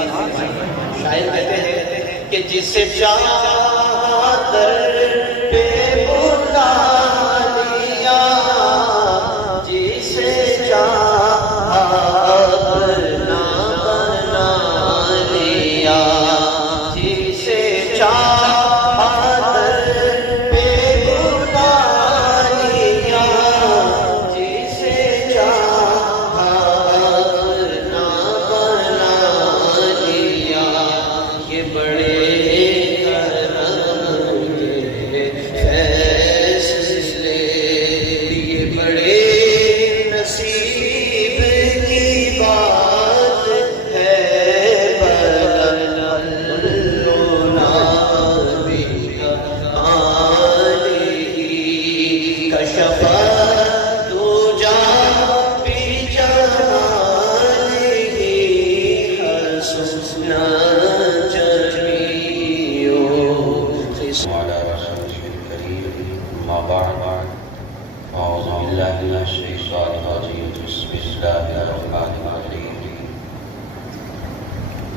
نصیب فرمائے۔ شاعر کہتے ہیں کہ جسے چادر پہ بلا لیا، جسے چاہا اپنا بنا لیا، جسے چادر پہ بلا لیا، جسے چاہا اپنا بنا لیا، یہ بڑے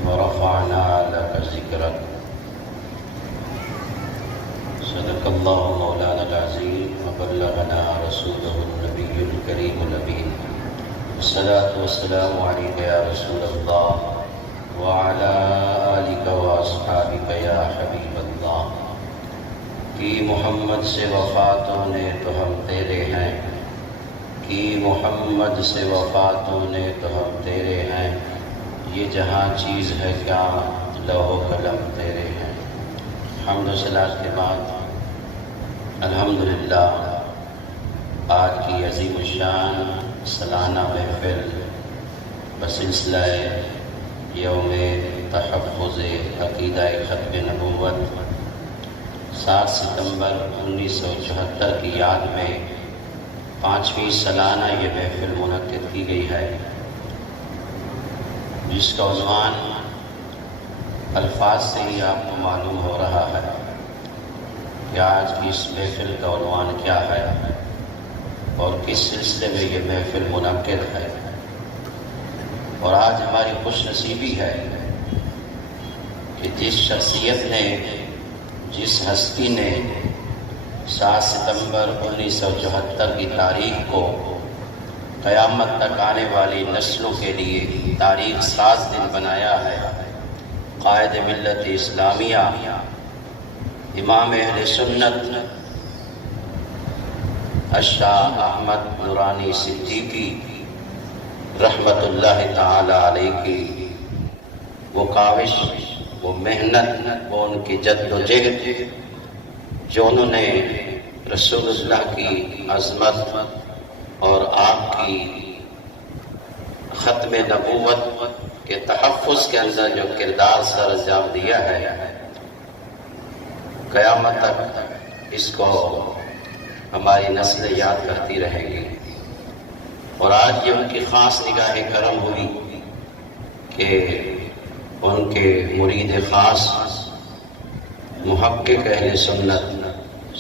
ورفعنا لك ذكرك صدق الله مولانا العظيم وبلغنا رسوله النبي الكريم الأمين الصلاة والسلام عليك يا رسول الله وعلى آلك وأصحابك يا حبيب الله کہ محمد سے وفات ہونے تو ہم تیرے ہیں، کہ محمد سے وفات ہونے تو ہم تیرے ہیں، یہ جہاں چیز ہے کیا لوح و قلم تیرے ہیں۔ حمد و صلات کے بعد الحمدللہ آج کی عظیم الشان سالانہ محفل بسلسلہ یوم تحفظ عقیدہ ختم نبوت 7 ستمبر 1974 کی یاد میں 5ویں سالانہ یہ محفل منعقد کی گئی ہے، جس کا عنوان الفاظ سے ہی آپ کو معلوم ہو رہا ہے کہ آج کی اس محفل کا عنوان کیا ہے اور کس سلسلے میں یہ محفل منعقد ہے۔ اور آج ہماری خوش نصیبی ہے کہ جس شخصیت نے، جس ہستی نے 7 ستمبر 1974 کی تاریخ کو قیامت تک آنے والی نسلوں کے لیے تاریخ ساز دن بنایا ہے، قائد ملت اسلامیہ امام اہل سنت الشاہ احمد نورانی صدیقی رحمت اللہ تعالی علیہ کی وہ کاوش، وہ محنت، وہ ان کی جد و جہد جو انہوں نے رسول اللہ کی عظمت اور آپ کی ختم نبوت کے تحفظ کے اندر جو کردار سر انجام دیا ہے، قیامت تک اس کو ہماری نسل یاد کرتی رہے گی۔ اور آج یہ ان کی خاص نگاہ کرم ہوئی کہ ان کے مرید خاص محقق اہل سنت،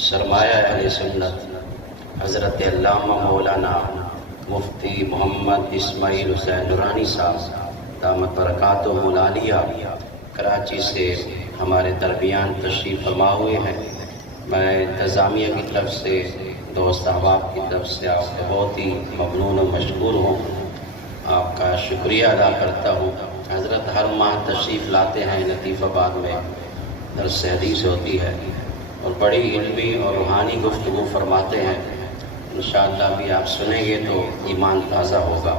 سرمایہ اہل سنت حضرت علامہ مولانا مفتی محمد اسماعیل حسین نورانی صاحب دامت برکاتہ العالیہ کراچی سے ہمارے درمیان تشریف فرما ہوئے ہیں۔ میں انتظامیہ کی طرف سے، دوست احباب کی طرف سے آپ کو بہت ہی ممنون و مشکور ہوں، آپ کا شکریہ ادا کرتا ہوں۔ حضرت ہر ماہ تشریف لاتے ہیں لطیف آباد میں، درس حدیث ہوتی ہے اور بڑی علمی اور روحانی گفتگو فرماتے ہیں۔ انشاءاللہ بھی آپ سنیں گے تو ایمان تازہ ہوگا۔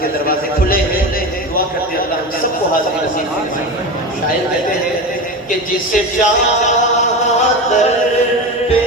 کے دروازے کھلے ہیں، دعا کرتے ہیں اللہ ہم سب کو حاضری نصیب فرمائے۔ شاعر کہتے ہیں کہ جسے چادر پہ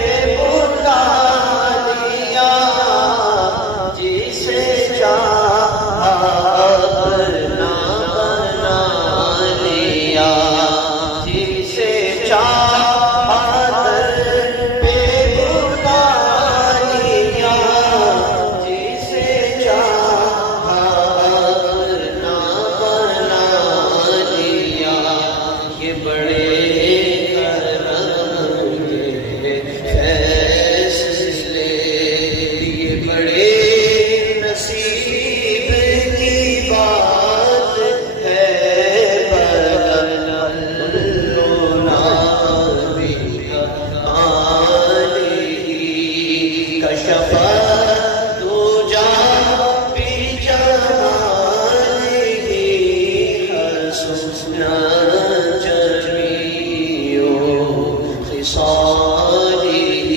وصحبه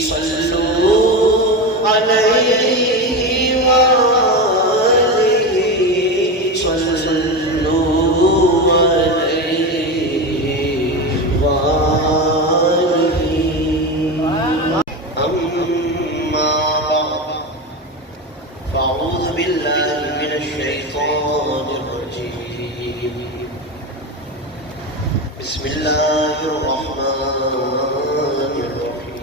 صلوا عليه وآله صلوا عليه وآله أما بعد فأعوذ بالله من الشيطان الرجيم بسم الله الرحمن الرحيم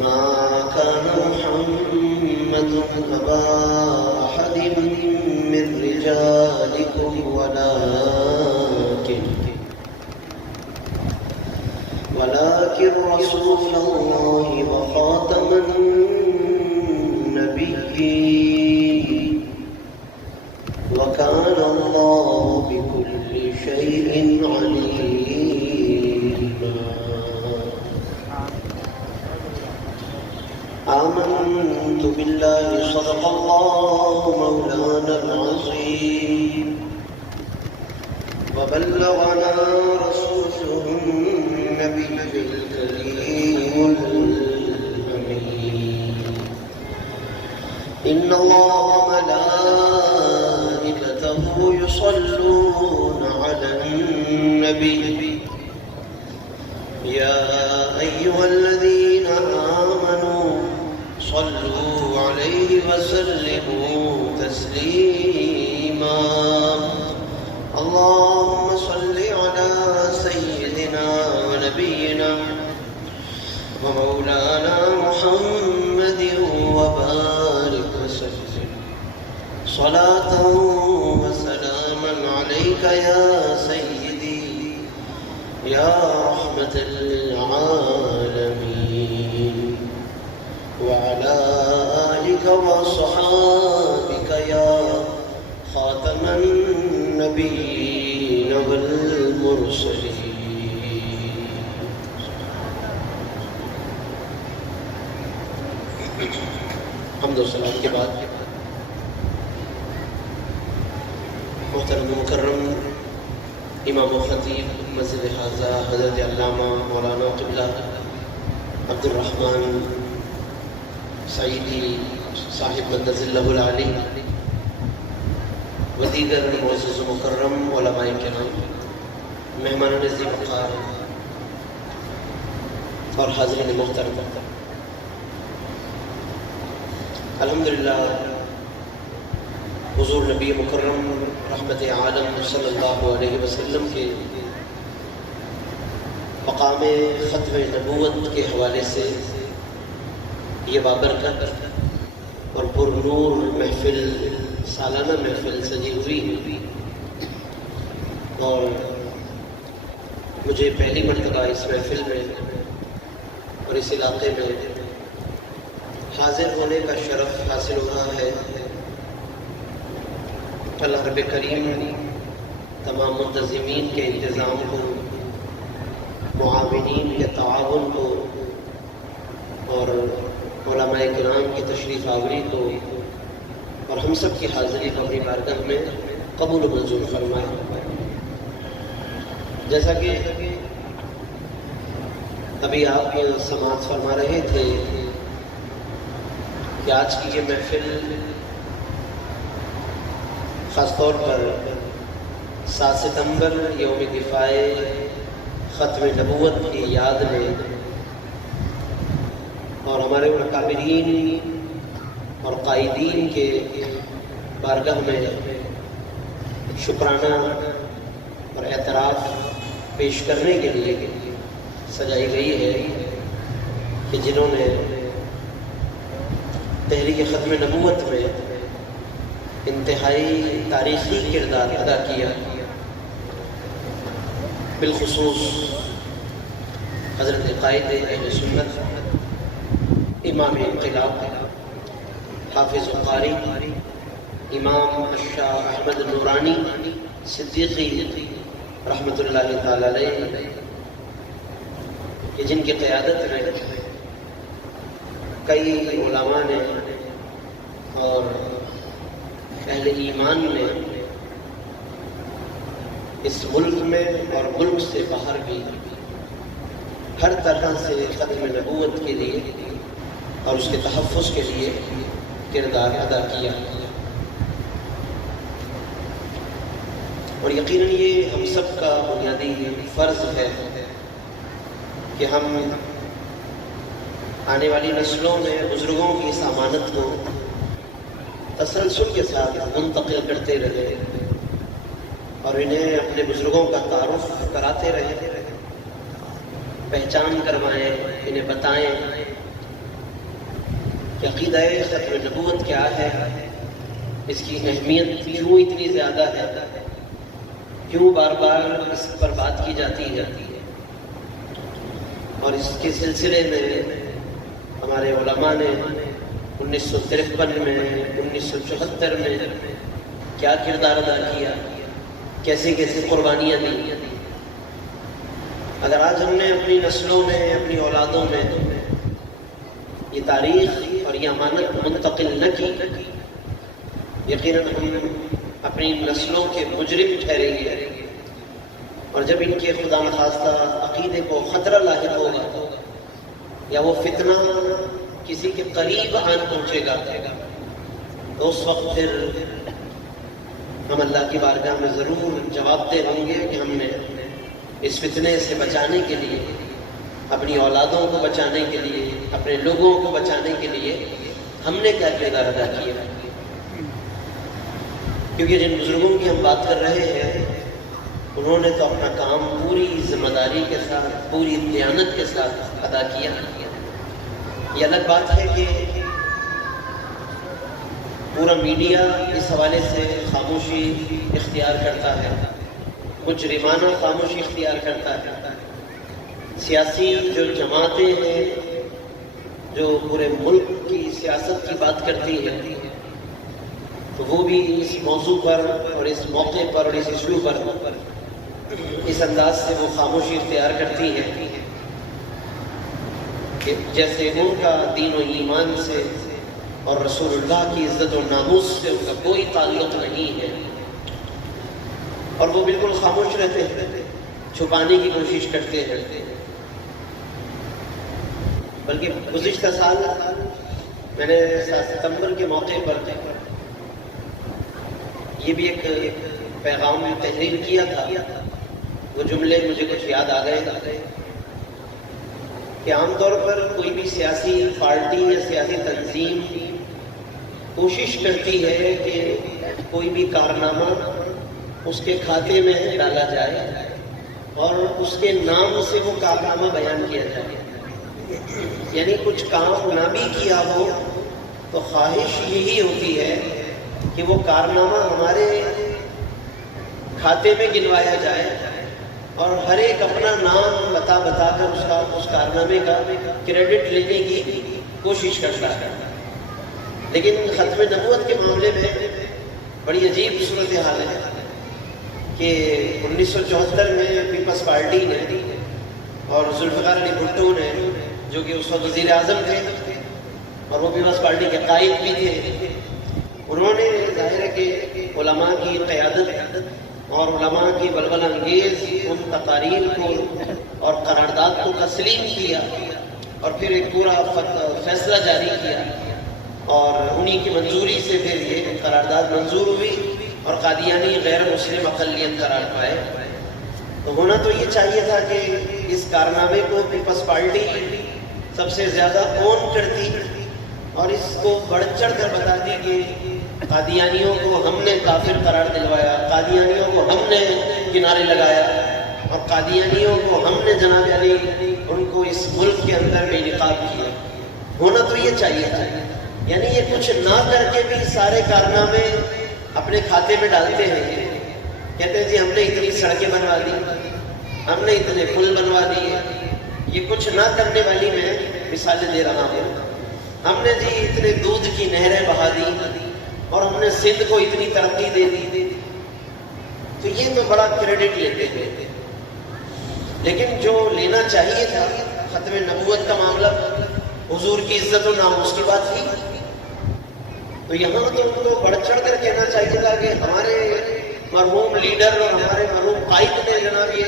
ما كان محمد أبا أحد من رجالكم ولكن رسول الله وخاتم النبيين وكان الله بكل شيء عليما آمنت بالله صدق الله مولانا العظيم وبلغنا رسوله النبي الكريم الأمين إن الله وملائكته يصلون على النبي يا أيها الذين آمنوا صلوا عليه وسلموا تسليما اللهم صل على سيدنا ونبينا ومولانا محمد وبارك وسلم صلاة وسلاما عليك يا سيدي يا رحمة للعالمين وعلى آلك وصحابك يا خاتم النبيين والمرسلين حمد و صلات کے بعد محترم مکرم امام و خطیب مسجد حاضہ حضرت علامہ مولانا قبلہ عبد الرحمن سعیدی صاحب مدد اللہ العلی و دیگر معزز و مکرم علماء کرام مہمان عزیز وقار اور حاضرین محترم الحمدللہ حضور نبی مکرم رحمت عالم صلی اللہ علیہ وسلم کے مقام ختم نبوت کے حوالے سے یہ بابرکت اور پر نور محفل سالانہ محفل سجی ہوئی اور مجھے پہلی مرتبہ اس محفل میں اور اس علاقے میں حاضر ہونے کا شرف حاصل ہو رہا ہے اللہ رب کریم تمام منتظمین کے انتظام کو معاونین کے تعاون کو اور علماء کرام کی تشریف آوری کو اور ہم سب کی حاضری کو اپنی بارگاہ میں قبول و منظور فرمائے جیسا کہ ابھی آپ سماعت فرما رہے تھے کہ آج کی یہ محفل خاص طور پر 7 ستمبر یوم دفاع ختم نبوت کی یاد میں اور ہمارے اکابرین اور قائدین کے بارگاہ میں شکرانہ اور اعتراف پیش کرنے کے لیے سجائی گئی ہے کہ جنہوں نے تحریک ختم نبوت میں انتہائی تاریخی کردار ادا کیا بالخصوص حضرت قائد اہل سنت امام انقلاب حافظ قاری امام الشاہ احمد نورانی صدیقی رحمۃ اللہ تعالی علیہ کہ جن کی قیادت میں کئی علماء نے اور اہل ایمان نے اس ملک میں اور ملک سے باہر بھی ہر طرح سے ختم نبوت کے لیے اور اس کے تحفظ کے لیے کردار ادا کیا، اور یقیناً یہ ہم سب کا بنیادی فرض ہے کہ ہم آنے والی نسلوں میں بزرگوں کی اس امانت کو تسلسل کے ساتھ منتقل کرتے رہے اور انہیں اپنے بزرگوں کا تعارف کراتے رہے، پہچان کروائیں، انہیں بتائیں کہ عقیدہ ختم نبوت کیا ہے، اس کی اہمیت کیوں اتنی زیادہ ہے، کیوں بار بار اس پر بات کی جاتی ہے، اور اس کے سلسلے میں ہمارے علماء نے 1953 میں 1974 میں کیا کردار ادا کیا، کیسے کیسے قربانیاں دی۔ اگر آج ہم نے اپنی نسلوں میں، اپنی اولادوں میں یہ تاریخ اور یہ امانت منتقل نہ کی، یقیناً ہم اپنی نسلوں کے مجرم ٹھہریں گے، اور جب ان کے خدا نخواستہ عقیدے کو خطرہ لاحق ہوگا یا وہ فتنہ کسی کے قریب آن پہنچے گا تو اس وقت پھر ہم اللہ کی بارگاہ میں ضرور جواب دہ ہوں گے کہ ہم نے اس فتنے سے بچانے کے لیے، اپنی اولادوں کو بچانے کے لیے، اپنے لوگوں کو بچانے کے لیے ہم نے کیا کردار ادا کیا۔ کیونکہ جن بزرگوں کی ہم بات کر رہے ہیں انہوں نے تو اپنا کام پوری ذمہ داری کے ساتھ، پوری دیانت کے ساتھ ادا کیا۔ یہ الگ بات ہے کہ پورا میڈیا اس حوالے سے خاموشی اختیار کرتا ہے، مجرمانہ خاموشی اختیار کرتا ہے۔ سیاسی جو جماعتیں ہیں جو پورے ملک کی سیاست کی بات کرتی ہیں، تو وہ بھی اس موضوع پر اور اس موقع پر اور اس ایشو پر اس انداز سے وہ خاموشی اختیار کرتی ہیں کہ جیسے ان کا دین و ایمان سے اور رسول اللہ کی عزت و ناموس سے ان کا کوئی تعلق نہیں ہے، اور وہ بالکل خاموش رہتے ہیں، چھپانے کی کوشش کرتے ہیں۔ بلکہ گزشتہ سال میں نے 7 ستمبر کے موقع پر یہ بھی ایک پیغام میں تحریر کیا تھا، وہ جملے مجھے کچھ یاد آ گئے کہ عام طور پر کوئی بھی سیاسی پارٹی یا سیاسی تنظیم کوشش کرتی ہے کہ کوئی بھی کارنامہ اس کے کھاتے میں ڈالا جائے اور اس کے نام سے وہ کارنامہ بیان کیا جائے، یعنی کچھ کام نہ بھی کیا ہو تو خواہش یہی ہوتی ہے کہ وہ کارنامہ ہمارے کھاتے میں گنوایا جائے اور ہر ایک اپنا نام بتا کر اس کارنامے کا کریڈٹ لینے کی کوشش کرتا ہے۔ لیکن ختم نبوت کے معاملے میں بڑی عجیب صورتحال ہے کہ 1974 میں پیپلز پارٹی نے اور ذوالفقار علی بھٹو نے، جو کہ اس وقت وزیر اعظم تھے اور وہ پیپلز پارٹی کے قائد بھی تھے، انہوں نے ظاہر ہے کہ علماء کی قیادت اور علماء کی بلبل انگیز ان تقاریر کو اور قرارداد کو تسلیم کیا اور پھر ایک پورا فیصلہ جاری کیا، اور انہی کی منظوری سے پھر یہ قرارداد منظور ہوئی اور قادیانی غیر مسلم اقلیت قرار پائے۔ تو ہونا تو یہ چاہیے تھا کہ اس کارنامے کو پیپلز پارٹی سب سے زیادہ اون کرتی اور اس کو بڑھ چڑھ کر بتاتی کہ قادیانیوں کو ہم نے کافر قرار دلوایا، قادیانیوں کو ہم نے کنارے لگایا، اور قادیانیوں کو ہم نے جناب علی ان کو اس ملک کے اندر بے نقاب کیا۔ ہونا تو یہ چاہیے تھا، یعنی یہ کچھ نہ کر کے بھی سارے کارنامے اپنے کھاتے میں ڈالتے ہیں، کہتے ہیں جی ہم نے اتنی سڑکیں بنوا دی، ہم نے اتنے پل بنوا دیے۔ یہ کچھ نہ کرنے والی میں مثالیں دے رہا ہوں، ہم نے جی اتنے دودھ کی نہریں بہا دی اور ہم نے سندھ کو اتنی ترقی دے دی، تو یہ تو بڑا کریڈٹ لیتے ہیں۔ لیکن جو لینا چاہیے تھا، ختم نبوت کا معاملہ حضور کی عزت و ناموس کی بات تھی، تو یہاں تو ان کو بڑھ چڑھ کر کہنا چاہیے تھا کہ ہمارے مرحوم لیڈر اور ہمارے مرحوم حقائق نے جناب یہ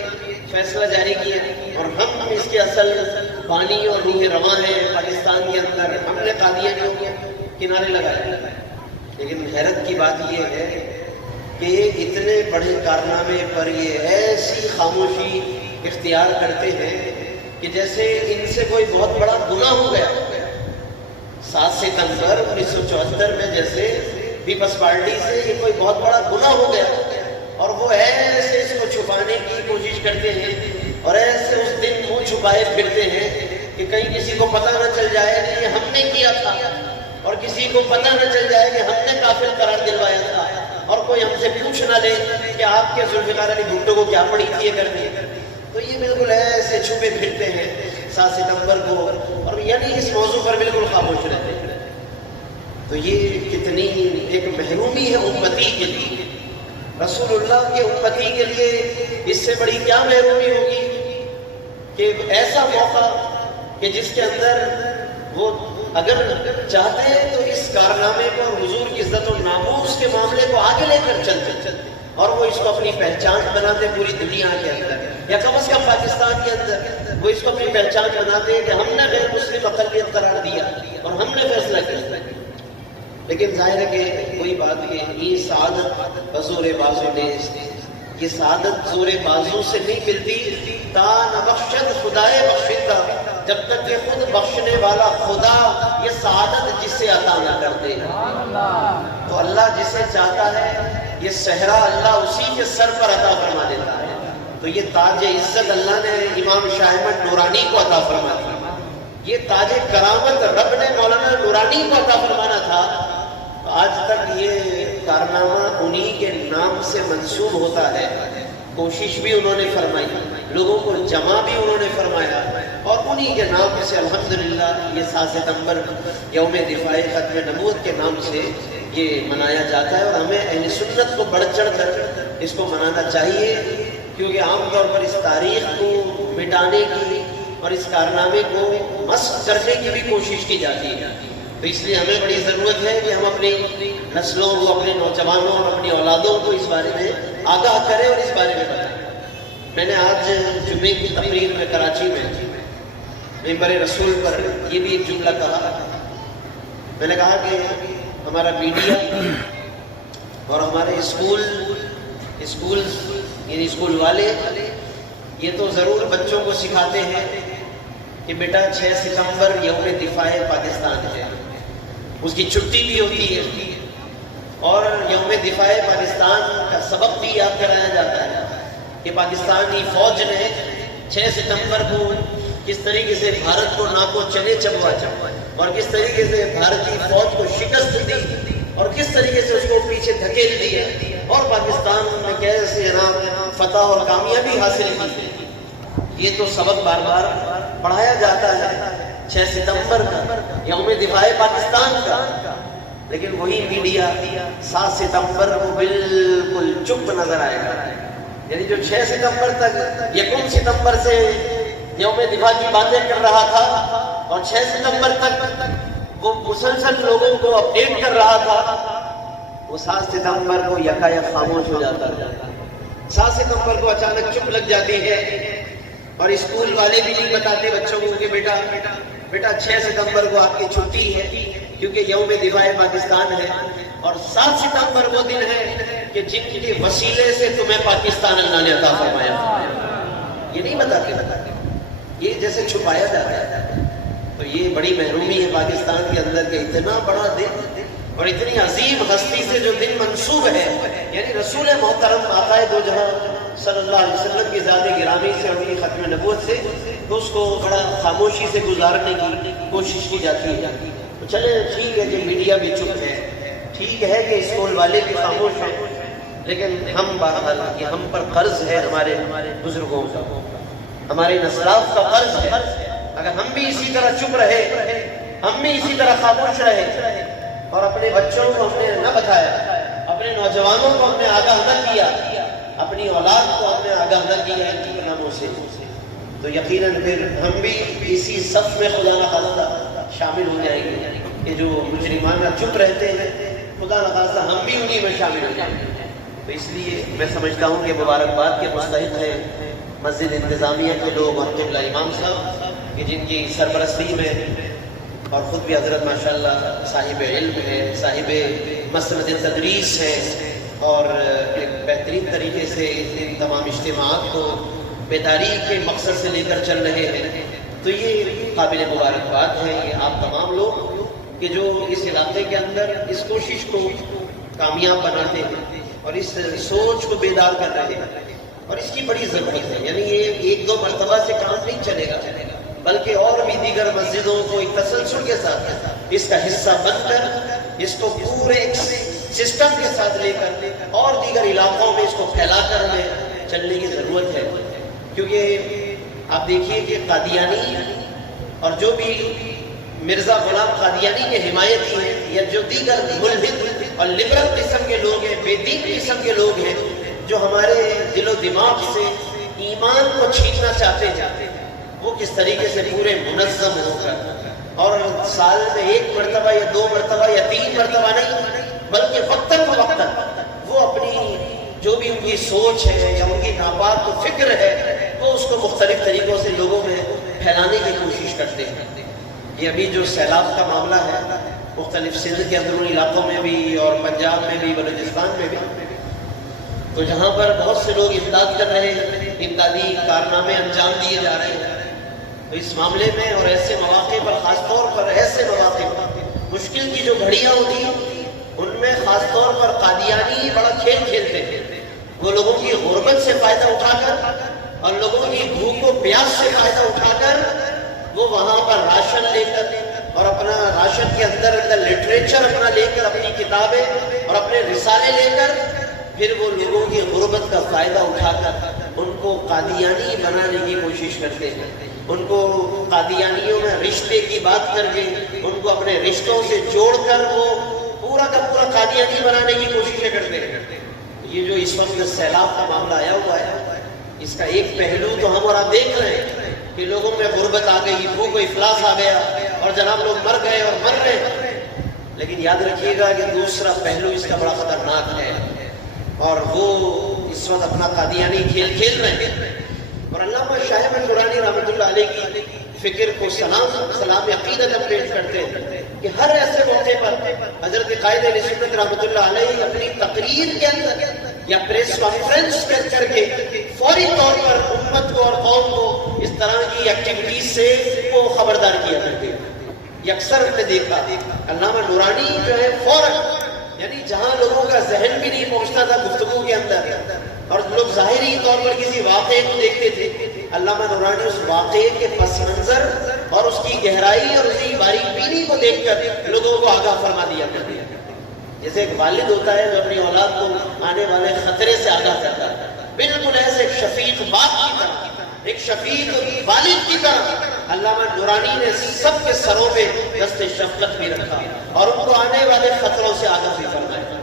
فیصلہ جاری کیا اور ہم اس کے اصل بانی اور روح رواں ہیں پاکستان کے اندر. ہم نے قادیانیوں کو کنارے لگائے. لیکن حیرت کی بات یہ ہے کہ اتنے بڑے کارنامے پر یہ ایسی خاموشی اختیار کرتے ہیں کہ جیسے ان سے کوئی بہت بڑا گناہ ہو گیا. 7 ستمبر 1974 میں جیسے پیپلز پارٹی سے یہ کوئی بہت بڑا گناہ ہو گیا اور وہ ایسے اس کو چھپانے کی کوشش کرتے ہیں اور ایسے اس دن منہ چھپائے پھرتے ہیں کہ کہیں کسی کو پتہ نہ چل جائے کہ یہ ہم نے کیا تھا اور کسی کو پتہ نہ چل جائے کہ ہم نے کافر قرار دلوایا تھا اور کوئی ہم سے پوچھ نہ لے کہ آپ کے ذوالفقار علی بھٹو کو کیا پڑی تھی یہ کرنے. تو یہ بالکل ایسے چھپے پھرتے ہیں 7 ستمبر کو اور یعنی اس موضوع پر بالکل خاموش رہتے ہیں. تو یہ کتنی ایک محرومی ہے امتی کے لیے, رسول اللہ کے امتی کے لیے اس سے بڑی کیا محرومی ہوگی کہ ایسا موقع کہ جس کے اندر وہ اگر چاہتے ہیں تو اس کارنامے کو اور حضور کی عزت و ناموس کے معاملے کو آگے لے کر چلتے اور وہ اس کو اپنی پہچان بناتے پوری دنیا کے اندر یا کم از کم پاکستان کے اندر وہ اس کو اپنی پہچان بناتے کہ ہم نے غیر مسلم اقلیت قرار دیا اور ہم نے فیصلہ کیا. لیکن ظاہر ہے کہ کوئی بات یہ سعادت بزور بازو نیز, یہ سعادت زور بازو سے نہیں ملتی. تا نہ بخشد خدائے بخشندہ, جب تک کہ خود بخشنے والا خدا یہ سعادت جسے عطا نہ کرتے. تو اللہ جسے چاہتا ہے یہ صحرا اللہ اسی کے سر پر عطا فرما دیتا ہے. تو یہ تاج عزت اللہ نے امام شاہ احمد نورانی کو عطا فرما دی. یہ تاج کرامت رب نے مولانا نورانی کو عطا فرمانا تھا. آج تک یہ کارنامہ انہی کے نام سے منسوب ہوتا ہے. کوشش بھی انہوں نے فرمائی, لوگوں کو جمع بھی انہوں نے فرمایا اور انہی کے نام سے الحمدللہ یہ 7 ستمبر یوم دفاع ختم نبوت کے نام سے یہ منایا جاتا ہے. اور ہمیں اہل سنت کو بڑھ چڑھ کر اس کو منانا چاہیے, کیونکہ عام طور پر اس تاریخ کو مٹانے کی اور اس کارنامے کو مسخ کرنے کی بھی کوشش کی جاتی ہے. تو اس لیے ہمیں بڑی ضرورت ہے کہ ہم اپنی نسلوں کو, اپنے نوجوانوں اور اپنی اولادوں کو اس بارے میں آگاہ کریں اور اس بارے میں بتائیں. میں نے آج جمعے کی تقریر میں کراچی میں ممبر رسول پر یہ بھی ایک جملہ کہا. میں نے کہا کہ ہمارا میڈیا اور ہمارے اسکول یعنی اسکول والے یہ تو ضرور بچوں کو سکھاتے ہیں کہ بیٹا 6 ستمبر یوم دفاع پاکستان ہے, اس کی چھٹی بھی ہوتی ہے اور یوم دفاع پاکستان کا سبق بھی یاد کرایا جاتا ہے کہ پاکستانی فوج نے 6 ستمبر کو کس طریقے سے بھارت کو ناکو چنے چبوایا اور کس طریقے سے بھارتی فوج کو شکست دی اور کس طریقے سے اس کو پیچھے دھکیل دیا اور پاکستان میں کیسے جناب فتح اور کامیابی حاصل کی. یہ تو سبق بار بار پڑھایا جاتا ہے 6 ستمبر کا یوم دفاع پاکستان کا. لیکن وہی میڈیا 7 ستمبر کو بالکل چپ نظر آئے گا. یعنی جو 6 ستمبر تک 1 ستمبر سے یوم دفاع کی باتیں کر رہا تھا اور 6 ستمبر تک وہ مسلسل لوگوں کو اپڈیٹ کر رہا تھا, وہ 7 ستمبر کو یکایک خاموش ہو جاتا ہے. 7 ستمبر کو اچانک چپ لگ جاتی ہے اور اسکول والے بھی نہیں بتاتے بچوں کو کہ بیٹا 6 ستمبر کو آپ کی چھٹی ہے کیونکہ یوم دفاع پاکستان ہے اور 7 ستمبر وہ دن ہے کہ جن کے وسیلے سے تمہیں پاکستان اللہ نے عطا فرمایا. یہ نہیں بتاتے, یہ جیسے چھپایا جاتا ہے. تو یہ بڑی محرومی ہے پاکستان کے اندر کہ اتنا بڑا دن اور اتنی عظیم ہستی سے جو دن منسوب ہے, یعنی رسول محترم آقا دو جہاں صلی اللہ علیہ وسلم کی ذات گرامی سے اور ختم نبوت سے, تو اس کو بڑا خاموشی سے گزارنے کی کوشش کی جاتی ہے. تو چلے ٹھیک ہے کہ میڈیا بھی چپ ہے, ٹھیک ہے کہ اسکول والے بھی خاموش ہیں, لیکن ہم بہرحال یہ ہم پر قرض ہے ہمارے بزرگوں کا, ہمارے اسلاف کا قرض ہے. اگر ہم بھی اسی طرح چپ رہے, ہم بھی اسی طرح خاموش رہے اور اپنے بچوں کو ہم نے نہ بتایا, اپنے نوجوانوں کو ہم نے آگاہ نہ کیا, اپنی اولاد کو ہم نے آگاہ نہ کیا ان کے ناموں سے, تو یقیناً پھر ہم بھی اسی صف میں خدا نخواستہ شامل ہو جائیں گے کہ جو مجرمانہ چپ رہتے ہیں, خدا نخواستہ ہم بھی انہی میں شامل ہو جائیں گے. تو اس لیے میں سمجھتا ہوں کہ مبارکباد کے مستحق ہیں مسجد انتظامیہ کے لوگ اور قبلہ امام صاحب کہ جن کی سرپرستی میں اور خود بھی حضرت ماشاءاللہ صاحب علم ہے، صاحب مسند تدریس ہے، اور ایک بہترین طریقے سے ان تمام اجتماعات کو بیداری کے مقصد سے لے کر چل رہے ہیں. تو یہ قابل مبارکباد ہے یہ آپ تمام لوگ کہ جو اس علاقے کے اندر اس کوشش کو کامیاب بناتے ہیں اور اس سوچ کو بیدار کر رہے ہیں، اور اس کی بڑی ضرورت ہے. یعنی یہ ایک دو مرتبہ سے کام نہیں چلے گا، بلکہ اور بھی دیگر مسجدوں کو ایک تسلسل کے ساتھ اس کا حصہ بن کر اس کو پورے ایک سسٹم کے ساتھ لے کر اور دیگر علاقوں میں اس کو پھیلا کر ہمیں چلنے کی ضرورت ہے. کیونکہ آپ دیکھیے کہ قادیانی اور جو بھی مرزا غلام قادیانی کے حمایتی ہیں یا جو دیگر ملحد اور لبرل قسم کے لوگ ہیں، بے دین قسم کے لوگ ہیں جو ہمارے دل و دماغ سے ایمان کو چھیننا چاہتے ہیں، وہ کس طریقے سے پورے منظم ہو کر اور سال میں ایک مرتبہ یا دو مرتبہ یا تین مرتبہ نہیں بلکہ وقتاً فوقتاً وہ اپنی جو بھی ان کی سوچ ہے یا ان کی ناپاک فکر ہے وہ اس کو مختلف طریقوں سے لوگوں میں پھیلانے کی کوشش کرتے ہیں. یہ ابھی جو سیلاب کا معاملہ ہے مختلف سندھ کے اندرونی علاقوں میں بھی اور پنجاب میں بھی بلوچستان میں بھی، تو جہاں پر بہت سے لوگ امداد کر رہے ہیں، امدادی کارنامے انجام دیے جا رہے ہیں، تو اس معاملے میں اور ایسے مواقع پر خاص طور پر ایسے مواقع پر مشکل کی جو گھڑیاں ہوتی ہیں ان میں خاص طور پر قادیانی بڑا کھیل کھیلتے ہیں. وہ لوگوں کی غربت سے فائدہ اٹھا کر اور لوگوں کی بھوک و پیاس سے فائدہ اٹھا کر وہ وہاں پر راشن لے کر اور اپنا راشن کے اندر لٹریچر اپنا لے کر، اپنی کتابیں اور اپنے رسالے لے کر پھر وہ لوگوں کی غربت کا فائدہ اٹھا کر ان کو قادیانی بنانے کی کوشش کرتے ہیں. ان کو قادیانیوں میں رشتے کی بات کر کے ان کو اپنے رشتوں سے جوڑ کر وہ پورا کا پورا قادیانی بنانے کی کوششیں کرتے ہیں. یہ جو اس وقت سیلاب کا معاملہ آیا ہوا ہے اس کا ایک پہلو تو ہم اور آپ دیکھ رہے ہیں کہ لوگوں میں غربت آ گئی، بھوک و افلاس آ گیا اور جناب لوگ مر گئے اور مر رہے ہیں. لیکن یاد رکھیے گا کہ دوسرا پہلو اس کا بڑا خطرناک ہے اور وہ اس وقت اپنا قادیانی کھیل کھیل رہے ہیں. اور علامہ شاہ احمد نورانی رحمۃ اللہ علیہ کی فکر کو سلام عقیدت پیش کرتے ہیں کہ ہر ایسے موقع پر حضرت قائد اہل سنت رحمۃ اللہ علیہ اپنی تقریر کے اندر یا پریس کانفرنس کر کے فوری طور پر امت کو اور قوم کو اس طرح کی ایکٹیویٹیز سے وہ خبردار کیا کرتے ہیں. یہ اکثر ہم نے دیکھا علامہ نورانی جو ہے فوراً، یعنی جہاں لوگوں کا ذہن بھی نہیں پہنچتا تھا گفتگو کے اندر اور لوگ ظاہری طور پر کسی واقعے کو دیکھتے تھے، علامہ نورانی اس واقعے کے پس منظر اور اس کی گہرائی اور اس کی باریک بینی کو دیکھ کر لوگوں کو آگاہ فرما دیا کرتے ہیں. جیسے ایک والد ہوتا ہے جو اپنی اولاد کو آنے والے خطرے سے آگاہ کرتا ہے، بالکل ایسے ایک شفیق باپ کی طرح، ایک شفیق والد کی طرح علامہ نورانی نے سب کے سروں پہ دست شفقت بھی رکھا اور ان کو آنے والے خطروں سے آگاہ بھی فرمایا.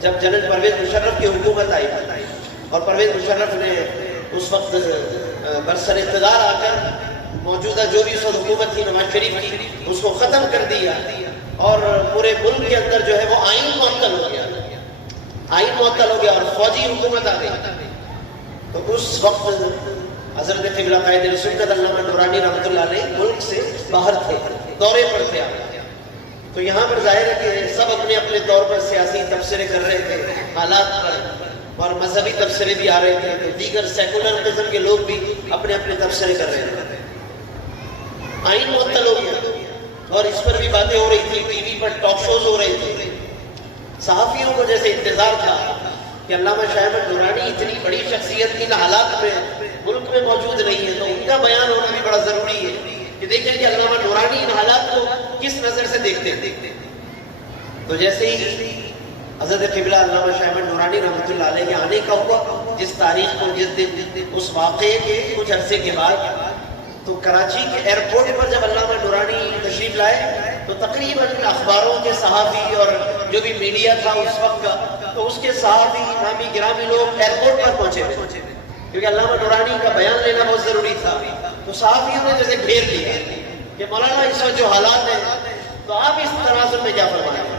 جب جنرل پرویز مشرف کی حکومت آئی اور پرویز مشرف نے اس وقت برسر اقتدار آ کر موجودہ جو بھی اس وقت حکومت تھی نواز شریف کی اس کو ختم کر دیا اور پورے ملک کے اندر جو ہے وہ آئین معطل ہو گیا، آئین معطل ہو گیا اور فوجی حکومت آ گئی. تو اس وقت حضرت قبلہ قائد اہل سنت علامہ نورانی رحمۃ اللہ علیہ ملک سے باہر تھے، دورے پر تھے. تو یہاں پر ظاہر ہے کہ سب اپنے اپنے طور پر سیاسی تبصرے کر رہے تھے حالات پر اور مذہبی تبصرے بھی آ رہے تھے، تو دیگر سیکولر قسم کے لوگ بھی اپنے اپنے تبصرے کر رہے تھے. آئین معطل ہو گیا اور اس پر بھی باتیں ہو رہی تھی، ٹی وی پر ٹاک شوز ہو رہے تھے. صحافیوں کو جیسے انتظار تھا کہ علامہ شاہ احمد نورانی اتنی بڑی شخصیت ان حالات میں ملک میں موجود نہیں ہے تو ان کا بیان ہونا بھی بڑا ضروری ہے کہ دیکھیں کہ علامہ نورانی ان حالات کو کس نظر سے دیکھتے ہیں. تو جیسے ہی حضرت قبلہ علامہ شاہ احمد نورانی رحمۃ اللہ علیہ کے آنے کا ہوا، جس تاریخ کو جس دن اس واقعے کے کچھ عرصے کے بعد، تو کراچی کے ایئرپورٹ پر جب علامہ نورانی تشریف لائے تو تقریباً اخباروں کے صحافی اور جو بھی میڈیا تھا اس وقت کا، تو اس کے صحافی نامی گرامی لوگ ایئرپورٹ پر پہنچے ہوئے کیونکہ علامہ نورانی کا بیان لینا بہت ضروری تھا. تو صحافیوں نے جیسے گھیر لیا کہ مولانا اس وقت جو حالات ہیں تو آپ اس تناظر میں کیا فرمائیں.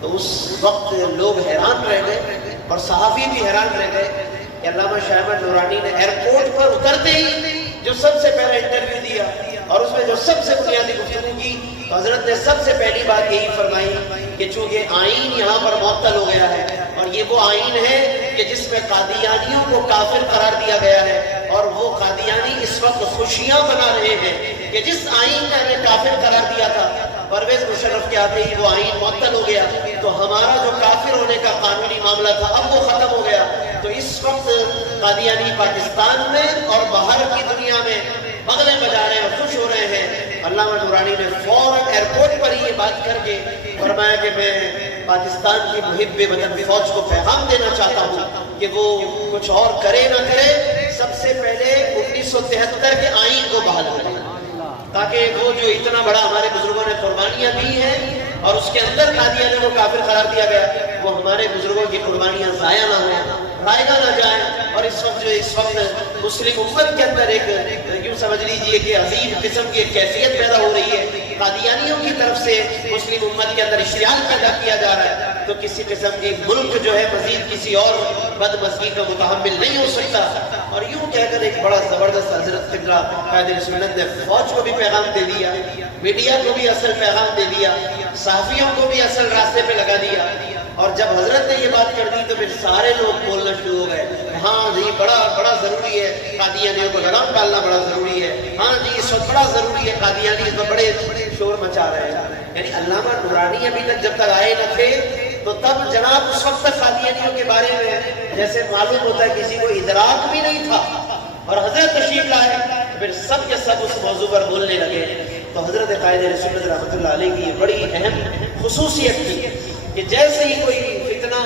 تو اس وقت لوگ حیران رہ گئے اور صحافی بھی حیران رہ گئے کہ علامہ شاہ احمد نورانی نے ایئرپورٹ پر اترتے ہی جو سب سے پہلا انٹرویو دیا اور اس میں جو سب سے بنیادی گفتگو کی، تو حضرت نے سب سے پہلی بات یہی فرمائی کہ چونکہ آئین یہاں پر معطل ہو گیا ہے، اور یہ وہ آئین ہے کہ جس میں قادیانیوں کو کافر قرار دیا گیا ہے، اور وہ قادیانی اس وقت خوشیاں منا رہے ہیں کہ جس آئین نے ہمیں کافر قرار دیا تھا، پرویز مشرف کے آتے ہی وہ آئین معطل ہو گیا، تو ہمارا جو کافر ہونے کا قانونی معاملہ تھا اب وہ ختم ہو گیا۔ تو اس وقت قادیانی پاکستان میں اور باہر کی دنیا میں بغلیں بجا رہے ہیں اور خوش ہو رہے ہیں۔ علامہ نورانی نے فوراً ایئرپورٹ پر ہی یہ بات کر کے فرمایا کہ میں پاکستان کی محب وطن فوج کو پیغام دینا چاہتا ہوں کہ وہ کچھ اور کرے نہ کرے، سب سے پہلے 1973 کے آئین کو بحال کرے، تاکہ وہ جو اتنا بڑا ہمارے بزرگوں نے قربانیاں دی ہیں اور اس کے اندر قادیانیوں کو کافر قرار دیا گیا، وہ ہمارے بزرگوں کی قربانیاں ضائع نہ ہوں، رائگاں نہ جائیں۔ اور اس وقت مسلم امت کے اندر ایک یوں سمجھ لیجئے کہ عظیم قسم کی ایک کیفیت پیدا ہو رہی ہے، قادیانیوں کی طرف سے مسلم امت کے اندر اشتعال پیدا کیا جا رہا ہے، تو کسی قسم کی ملک جو ہے مزید کسی اور بدمزگی کا متحمل نہیں ہو سکتا۔ اور یوں کہہ کر ایک بڑا زبردست حضرت قبلہ قائد سنت نے فوج کو بھی پیغام دے دیا، میڈیا کو بھی اصل پیغام دے دیا، صحافیوں کو بھی اصل راستے پہ لگا دیا۔ اور جب حضرت نے یہ بات کر دی تو پھر سارے لوگ بولنا شروع ہو گئے، ہاں جی بڑا ضروری ہے، قادیانیوں کو لگام ڈالنا بڑا ضروری ہے، ہاں جی اس وقت بڑا ضروری ہے، قادیانی اس میں بڑے شور مچا رہے ہیں۔ یعنی علامہ نورانی ابھی تک جب تک آئے نہ تھے تو تب جناب اس وقت تک قادیانیوں کے بارے میں جیسے معلوم ہوتا ہے کسی کو ادراک بھی نہیں تھا، اور حضرت تشریف لائے پھر سب کے سب اس موضوع پر بولنے لگے۔ تو حضرت قائد سنت رحمۃ اللہ علیہ کی یہ بڑی اہم خصوصیت تھی کہ جیسے ہی کوئی فتنہ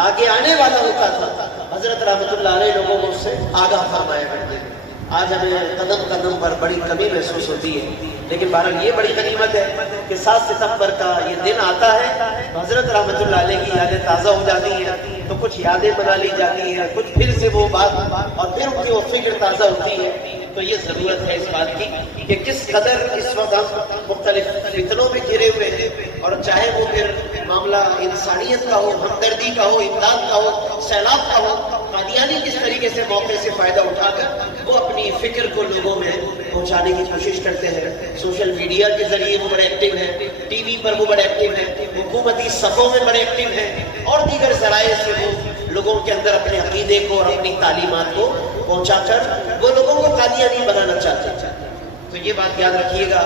آگے آنے والا ہوتا تھا حضرت رحمۃ اللہ علیہ لوگوں کو اس سے آگاہ فرمایا کرتے تھے۔ آج ہمیں قدم قدم پر بڑی کمی محسوس ہوتی ہے، لیکن بہرحال یہ بڑی غنیمت ہے کہ 7 ستمبر کا یہ دن آتا ہے تو حضرت رحمۃ اللہ علیہ کی یادیں تازہ ہو جاتی ہیں، تو کچھ یادیں بنا لی جاتی ہیں، کچھ پھر سے وہ بات اور پھر ان کی وہ فکر تازہ ہوتی ہے۔ تو یہ ضرورت ہے اس بات کی کہ کس قدر اس وقت ہم مختلف فتنوں میں گھرے ہوئے ہیں، اور چاہے وہ پھر معاملہ انسانیت کا ہو، ہمدردی کا ہو، امداد کا ہو، سیلاب کا ہو، قادیانی کس طریقے سے موقع سے فائدہ اٹھا کر وہ اپنی فکر کو لوگوں میں پہنچانے کی کوشش کرتے ہیں۔ سوشل میڈیا کے ذریعے وہ بڑے ایکٹیو ہیں، ٹی وی پر وہ بڑے ایکٹیو ہیں، حکومتی صفوں میں بڑے ایکٹیو ہیں، اور دیگر ذرائع سے وہ لوگوں کے اندر اپنے عقیدے کو اور اپنی تعلیمات کو پہنچا کر وہ لوگوں کو قادیانی بنانا چاہتے ہیں۔ تو یہ بات یاد رکھیے گا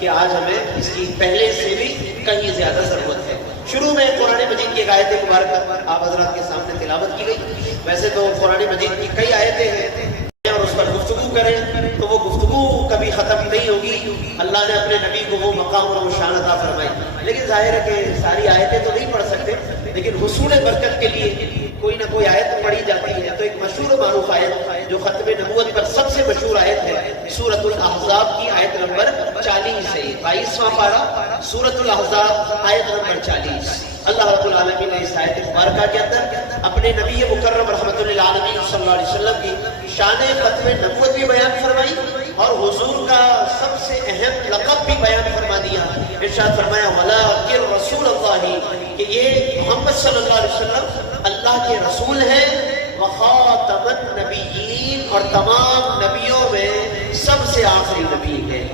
کہ آج ہمیں اس کی پہلے سے بھی کہیں زیادہ ضرورت ہے۔ شروع میں قرآن مجید کی ایک آیت مبارکہ آپ حضرات کے سامنے تلاوت کی گئی۔ ویسے تو قرآن مجید کی کئی آیتیں ہیں اور اس پر گفتگو کریں تو وہ گفتگو کبھی ختم نہیں ہوگی۔ اللہ نے اپنے نبی کو وہ مقام اور وہ شان عطا فرمائی، لیکن ظاہر ہے کہ ساری آیتیں تو نہیں پڑھ سکتے، لیکن حصول برکت کے لیے کوئی نہ کوئی آیت پڑھی جاتی ہے۔ تو ایک مشہور و معروف آیت جو ختم نبوت پر سب سے مشہور آیت ہے، سورۃ الاحزاب کی آیت نمبر 40 ہے، 22واں پارہ سورۃ الاحزاب آیت نمبر 40۔ اللہ رب العالمین نے اس آیت مبارکہ کے اندر اپنے نبی مکرم رحمۃ للعالمین صلی اللہ علیہ وسلم کی شان ختم نبوت بھی بیان فرمائی اور حضور کا سب سے اہم لقب بھی بیان فرما دیا۔ ارشاد فرمایا وَلَٰكِن رسول اللہ، کہ یہ محمد صلی اللہ علیہ وسلم اللہ کے رسول ہیں، وخاتم النبیین، اور تمام نبیوں میں سب سے آخری نبی ہے۔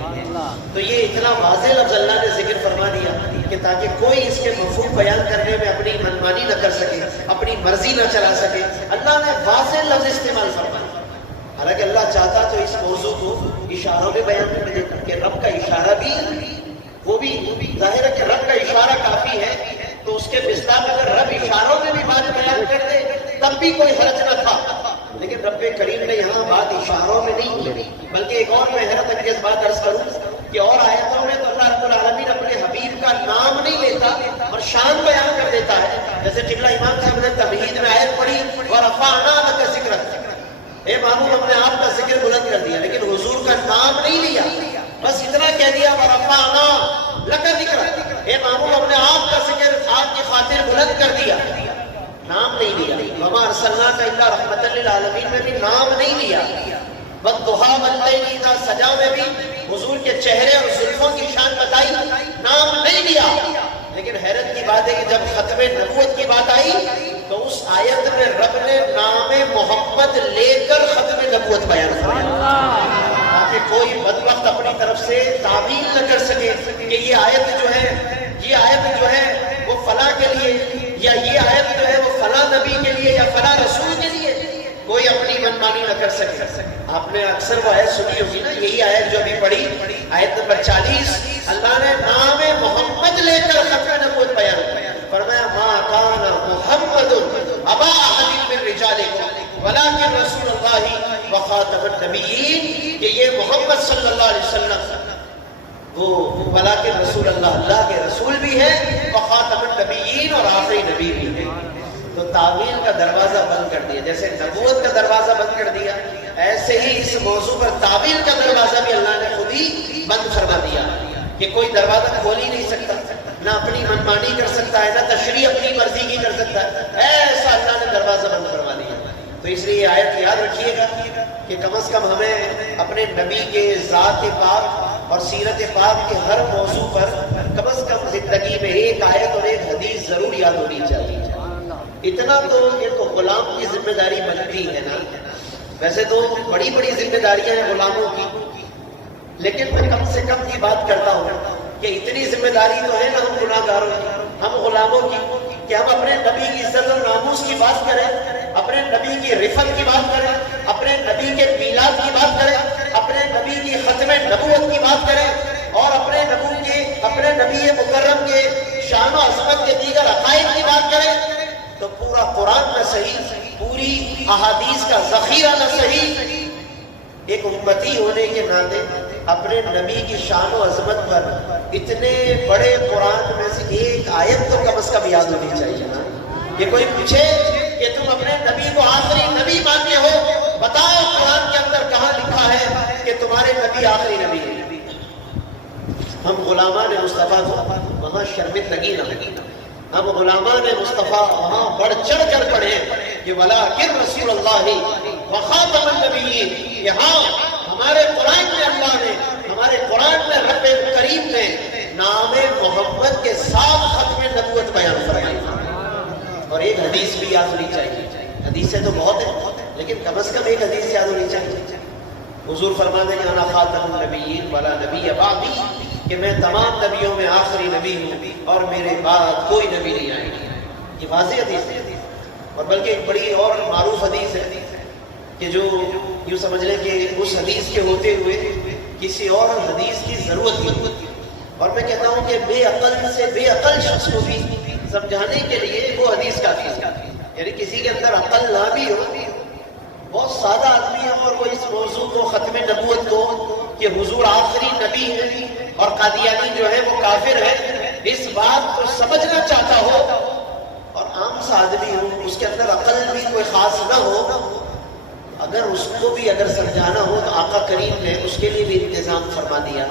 تو یہ اتنا واضح لفظ اللہ نے ذکر فرما دیا کہ تاکہ کوئی اس کے مفہوم بیان کرنے میں اپنی منمانی نہ کر سکے، اپنی مرضی نہ چلا سکے، اللہ نے واضح لفظ استعمال فرمایا۔ حالانکہ اللہ چاہتا تو اس موضوع کو اشاروں میں بیان کر دیتا کہ رب کا اشارہ بھی وہ بھی ظاہر ہے کہ رب کا اشارہ کافی ہے، تو اس کے مصداق اگر رب اشاروں میں بھی بات بیان کر دے تب بھی کوئی حرج نہ تھا، لیکن رب کریم نے یہاں بات اشاروں میں نہیں کی، بلکہ ایک اور میں حیرت انگیز بات عرض کروں کہ اور آیتوں میں تو اللہ رب العالمین اپنے حبیب کا نام نہیں لیتا اور شان بیان کر دیتا ہے۔ جیسے قبلہ امام صاحب نے تمہید میں آیت پڑھی وَرَفَعْنَا لَكَ ذِكْرَكَ، اے ماموں ہم نے آپ کا ذکر بلند کر دیا، لیکن حضور کا نام نہیں لیا، بس اتنا کہہ دیا وَرَفَعْنَا لَكَ ذِكْرَكَ، اے ماموں ہم نے آپ کا ذکر آپ کی خاطر بلند کر دیا، نام نہیں لیا۔ وَمَا أَرْسَلْنَاكَ إِلَّا رَحْمَةً لِّلْعَالَمِينَ میں بھی نام نہیں لیا، وَالضُّحَىٰ وَاللَّيْلِ إِذَا سَجَىٰ میں بھی حضور کے چہرے اور زلفوں کی شان بتائی، نام نہیں لیا۔ لیکن حیرت کی بات ہے کہ جب ختم نبوت کی بات آئی تو اس آیت میں رب نے نام محمد لے کر ختم نبوت بیان فرمایا تاکہ کوئی بدبخت اپنی طرف سے تعویل نہ کر سکے کہ یہ آیت جو ہے وہ فلاں کے لیے، یا یہ آیت جو ہے وہ فلاں نبی کے لیے یا فلاں رسول کے لیے، کوئی اپنی منمانی نہ کر سکے۔ آپ نے اکثر وہ آیت سنی ہوگی نا، یہی آیت جو ابھی پڑھی، آیت نمبر 40، اللہ نے نام محمد لے کر ختم نبوت بیان کیا، فرمایا ما کان محمد ابا احد من رجالکم ولکن رسول اللہ وخاتم النبیین، کہ یہ محمد صلی اللہ علیہ وسلم وہ ولیکن رسول اللہ کے رسول بھی ہے، وخاتم النبیین اور آخری نبی بھی ہے۔ تو تعویل کا دروازہ بند کر دیا، جیسے نبوت کا دروازہ بند کر دیا، ایسے ہی اس موضوع پر تعویل کا دروازہ بھی اللہ نے خود ہی بند فرما دیا کہ کوئی دروازہ کھول ہی نہیں سکتا، نہ اپنی منمانی کر سکتا ہے، نہ تشریح اپنی مرضی کی کر سکتا ہے، ایسا اللہ نے دروازہ بند فرما دیا۔ تو اس لیے یہ آیت یاد رکھیے گا کہ کم از کم ہمیں اپنے نبی کے ذات پاک اور سیرت پاک کے ہر موضوع پر کم از کم زندگی میں ایک آیت اور ایک حدیث ضرور یاد ہونی چاہیے۔ اتنا تو یہ تو غلام کی ذمہ داری بنتی ہے نا، ویسے تو بڑی بڑی ذمہ داریاں ہیں غلاموں کی، لیکن میں کم سے کم کی بات کرتا ہوں کہ اتنی ذمہ داری تو ہے نا ہم گناہ گاروں کی، ہم غلاموں کی، کہ ہم اپنے نبی کی عزت و ناموس کی بات کریں، اپنے نبی کی رفت کی بات کریں، اپنے نبی کے میلاد کی بات کریں، اپنے نبی کی ختم نبوت کی بات کریں، اور اپنے نبی مکرم کے شان و عظمت کے دیگر عقائد کی بات کریں، تو پورا قرآن نہ صحیح، پوری احادیث کا ذخیرہ نہ صحیح، ایک امتی ہونے کے ناطے اپنے نبی کی شان و عظمت پر اتنے بڑے قرآن میں سے ایک آیت تو کم از کم یاد ہونی چاہیے نا۔ کہ کوئی پوچھے کہ تم اپنے نبی کو آخری نبی مانتے ہو، بتاؤ قرآن کے اندر کہاں لکھا ہے کہ تمہارے نبی آخری نبی ہے؟ ہم غلامان مصطفیٰ کو وہاں شرمندگی نہ لگی، ہم غلامان مصطفیٰ وہاں بڑھ چڑھ کر پڑھے کہ ولیکن رسول اللہ وخاتم النبیین۔ یہاں ہمارے قرآن میں اللہ نے، ہمارے قرآن میں رب کریم نے نام محمد کے ساتھ ختم نبوت بیان فرمائی۔ اور ایک حدیث بھی یاد ہونی چاہیے، حدیثیں تو بہت ہیں لیکن کم از کم ایک حدیث یاد ہونی چاہیے۔ حضور فرماتے ہیں انا خاتم النبیین ولا نبی بعدی، کہ میں تمام نبیوں میں آخری نبی ہوں اور میرے بعد کوئی نبی نہیں آئے گا۔ یہ واضح حدیث ہے، اور بلکہ ایک بڑی اور معروف حدیث ہے کہ جو یوں سمجھ لیں کہ اس حدیث کے ہوتے ہوئے کسی اور حدیث کی ضرورت نہیں۔ اور میں کہتا ہوں کہ بے عقل سے بے عقل شخص کو بھی سمجھانے کے لیے وہ حدیث کافی ہے، یعنی کسی کے اندر عقل نہ بھی ہو، بہت سادہ آدمی ہے اور وہ اس موضوع کو ختم نبوت کو کہ حضور آخری نبی ہے اور قادیانی جو ہے وہ کافر ہے، اس بات کو سمجھنا چاہتا ہو، اور عام سا آدمی ہو، اس کے اندر عقل بھی کوئی خاص نہ ہو، اگر اس کو بھی اگر سمجھانا ہو تو آقا کریم نے اس کے لیے بھی انتظام فرما دیا۔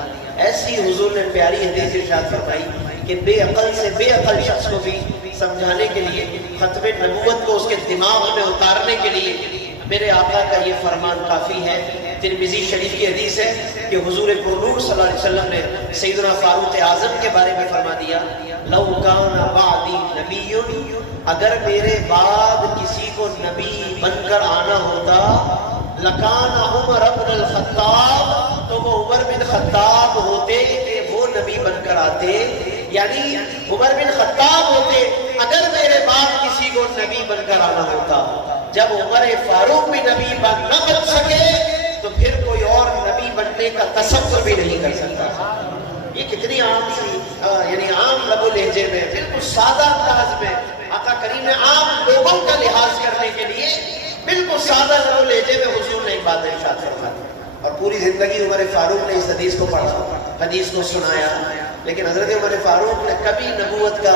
ایسی حضور نے پیاری حدیث ارشاد فرمائی کہ بے عقل سے بے عقل شخص کو بھی سمجھانے کے لیے، ختم نبوت کو اس کے دماغ میں اتارنے کے لیے میرے آقا کا یہ فرمان کافی ہے۔ ترمذی شریف کی حدیث ہے کہ حضور پرنور صلی اللہ علیہ وسلم نے سیدنا فاروق اعظم کے بارے میں فرما دیا، لو کان بعدی نبی، اگر میرے بعد کسی کو نبی بن کر آنا ہوتا، لکان عمر بن الخطاب، تو وہ عمر بن خطاب ہوتے کہ وہ نبی بن کر آتے، یعنی عمر بن خطاب ہوتے اگر میرے بعد کسی کو نبی بن کر آنا ہوتا۔ جب عمر فاروق بھی نبی نہ بن سکے تو پھر کوئی اور نبی بننے کا تصور بھی نہیں کر سکتا۔ یہ کتنی عام سی یعنی عام لب و لہجے میں بالکل سادہ انداز میں آقا کریم نے عام لوگوں کا لحاظ کرنے کے لیے بالکل سادہ لب و لہجے میں حضور نے ایک بات ارشاد فرمائی، اور پوری زندگی عمر فاروق نے اس حدیث کو پڑھا، حدیث کو سنایا، لیکن حضرت عمر فاروق نے کبھی نبوت کا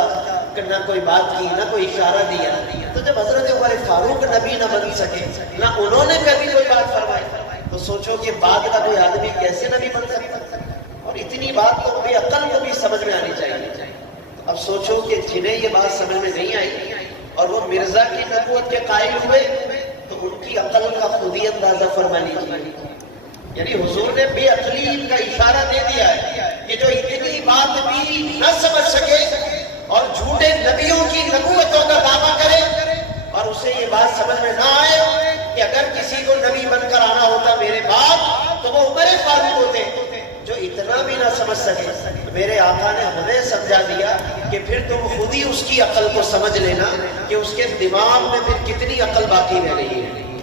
نہ کوئی بات کی، نہ کوئی اشارہ دیا۔ تو جب حضرت عمر فاروق نبی نہ بن سکے، نہ انہوں نے کبھی کوئی بات فرمائی، تو سوچو کہ بعد کا کوئی آدمی کیسے نبی بن سکتا؟ اور اتنی بات تو بے عقل کو بھی سمجھ میں آنی چاہیے۔ اب سوچو کہ جنہیں یہ بات سمجھ میں نہیں آئی اور وہ مرزا کی نبوت کے قائل ہوئے، تو ان کی عقل کا خود ہی اندازہ فرما لیجیے۔ یعنی حضور نے بے عقلی کا اشارہ دے دیا ہے کہ جو اتنی بات بھی نہ سمجھ سکے اور جھوٹے نبیوں کی نبوتوں کا دعویٰ کرے، اور اسے یہ بات سمجھ میں نہ آئے کہ اگر کسی کو نبی بن کر آنا ہوتا میرے بعد تو وہ عمر فاروق ہوتے، جو اتنا بھی نہ سمجھ سکے، میرے آقا نے ہمیں سمجھا دیا کہ پھر تم خود ہی اس کی عقل کو سمجھ لینا کہ اس کے دماغ میں پھر کتنی عقل باقی رہ رہی ہے۔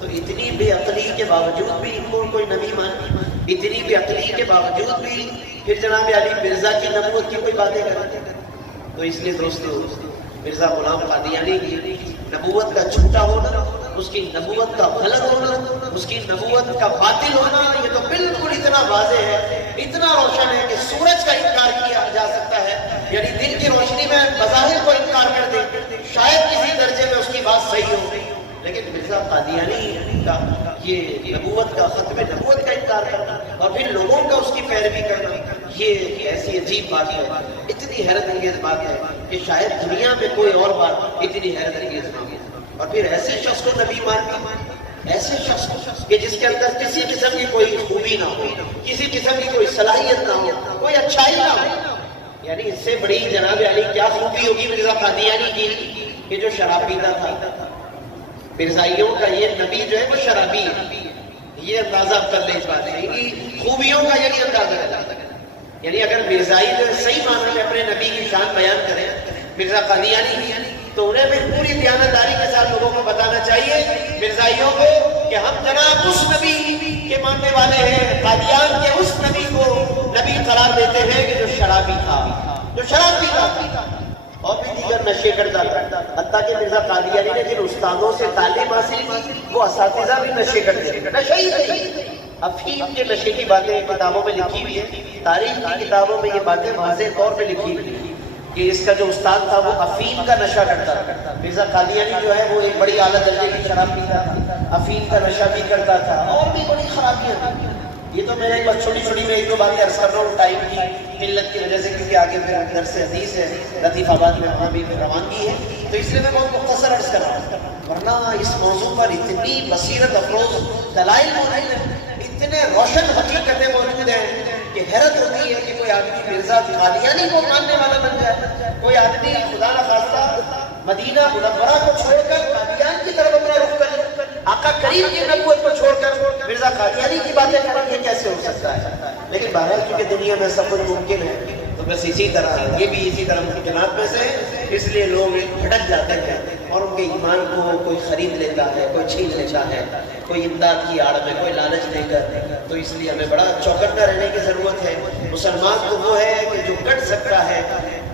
تو اتنی بے عقلی کے باوجود بھی ان کو کوئی نبی مان، اتنی بے عقلی کے باوجود بھی پھر جناب علی مرزا کی نبوت کی کوئی باتیں کرتے۔ تو اس لیے دوستو، مرزا غلام قادیانی کی نبوت کا جھوٹا ہونا، اس کی نبوت کا غلط ہونا، اس کی نبوت کا باطل ہونا، یہ تو بالکل اتنا واضح ہے، اتنا روشن ہے کہ سورج کا انکار کیا جا سکتا ہے، یعنی دن کی روشنی میں بظاہر کو انکار کر دے، شاید کسی درجے میں اس کی بات صحیح ہو، لیکن مرزا قادیانی کا یہ نبوت کا ختم نبوت کا انکار کرنا اور پھر لوگوں کا اس کی پیروی کرنا، یہ ایسی عجیب بات ہے، اتنی حیرت انگیز بات ہے کہ شاید دنیا میں کوئی اور بات اتنی حیرت انگیز نہ ہو۔ اور پھر ایسے شخص کو نبی ماننا، ایسے شخص کہ جس کے اندر کسی قسم کی کوئی خوبی نہ ہو، کسی قسم کی کوئی صلاحیت نہ ہو، کوئی اچھائی نہ ہو، یعنی اس سے بڑی جناب علی کیا خوبی ہوگی مرزا قادیانی کی کہ جو شراب پیتا تھا۔ مرزائیوں کا یہ نبی جو ہے وہ شرابی ہے، یہ اندازہ کر لیں اس بات سے کہ خوبیوں کا یہی اندازہ ہے۔ یعنی اگر مرزائی جو صحیح معنی میں اپنے نبی کی شان بیان کریں مرزا قادیانی، تو انہیں بھی پوری دیانتداری کے ساتھ لوگوں کو بتانا چاہیے مرزائیوں کو کہ ہم جناب اس نبی کے ماننے والے ہیں، قادیان کے اس نبی کو نبی قرار دیتے ہیں کہ جو شرابی تھا، جو شراب پیتا تھا اور بھی دیگر نشے کرتا تھا۔ حتیٰ کہ مرزا قادیانی نے جن استادوں سے تعلیم حاصل کی وہ اساتذہ بھی نشے کرتے تھے، نشے ہی نہیں، افیم کے نشے کی باتیں کتابوں میں لکھی ہوئی ہیں، تاریخ کی کتابوں میں یہ باتیں واضح طور پہ لکھی ہوئی ہیں کہ اس کا جو استاد تھا وہ افیم کا نشہ کرتا تھا۔ مرزا قادیانی جو ہے وہ ایک بڑی اعلیٰ درجے کی شراب پیتا تھا، افیم کا نشہ بھی کرتا تھا اور بھی بڑی خرابیاں تھیں۔ یہ تو میں نے بس چھوٹی چھوٹی میں ایک دو باتیں عرض کر رہا ہوں ٹائم کی قلت کی وجہ سے، کیونکہ آگے پھر درس حدیث ہے لطیف آباد میں، وہاں بھی روانگی ہے، تو اس لیے میں بہت مختصر عرض کر رہا ہوں، ورنہ اس موضوع پر اتنی بصیرت افروز دلائل موجود ہیں، اتنے روشن حقیقتیں موجود ہیں کہ حیرت ہوتی ہے کہ کوئی آدمی مرزا قادیانی کو ماننے والا بن جائے، کوئی آدمی خدا نخواستہ مدینہ منورہ کو چھوڑ کر قادیان کی طرف اپنا رخ کرے، آقا کریم کی نبوت کو چھوڑ کر مرزا قادیانی کی باتیں کریں، یہ کیسے ہو سکتا ہے؟ لیکن بہرحال کیونکہ دنیا میں سب کچھ ممکن ہے تو بس اسی طرح یہ بھی اسی طرح ممکنات میں سے ہے، اس لیے لوگ بھٹک جاتے ہیں اور ان کے ایمان کو کوئی خرید لیتا ہے، کوئی چھین لیتا ہے، کوئی امداد کی آڑ میں، کوئی لالچ دے کر، تو اس لیے ہمیں بڑا چوکنا رہنے کی ضرورت ہے۔ مسلمان تو وہ ہے کہ جو کٹ سکتا ہے،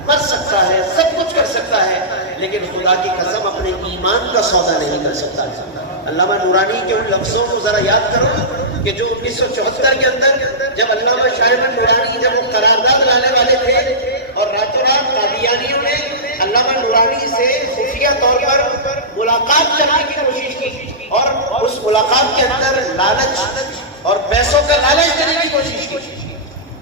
مر سکتا ہے، سب کچھ کر سکتا ہے، لیکن خدا کی قسم اپنے ایمان کا سودا نہیں کر سکتا۔ علامہ نورانی کے ان لفظوں کو ذرا یاد کرو کہ جو 1974 کے اندر جب علامہ شاہ احمد نورانی جب وہ قرارداد لانے والے تھے اور راتوں رات قادیانیوں نے علامہ نورانی سے خفیہ طور پر ملاقات کرنے کی کوشش کی اور اس ملاقات کے اندر لالچ اور پیسوں کا لالچ دینے کی کوشش کی،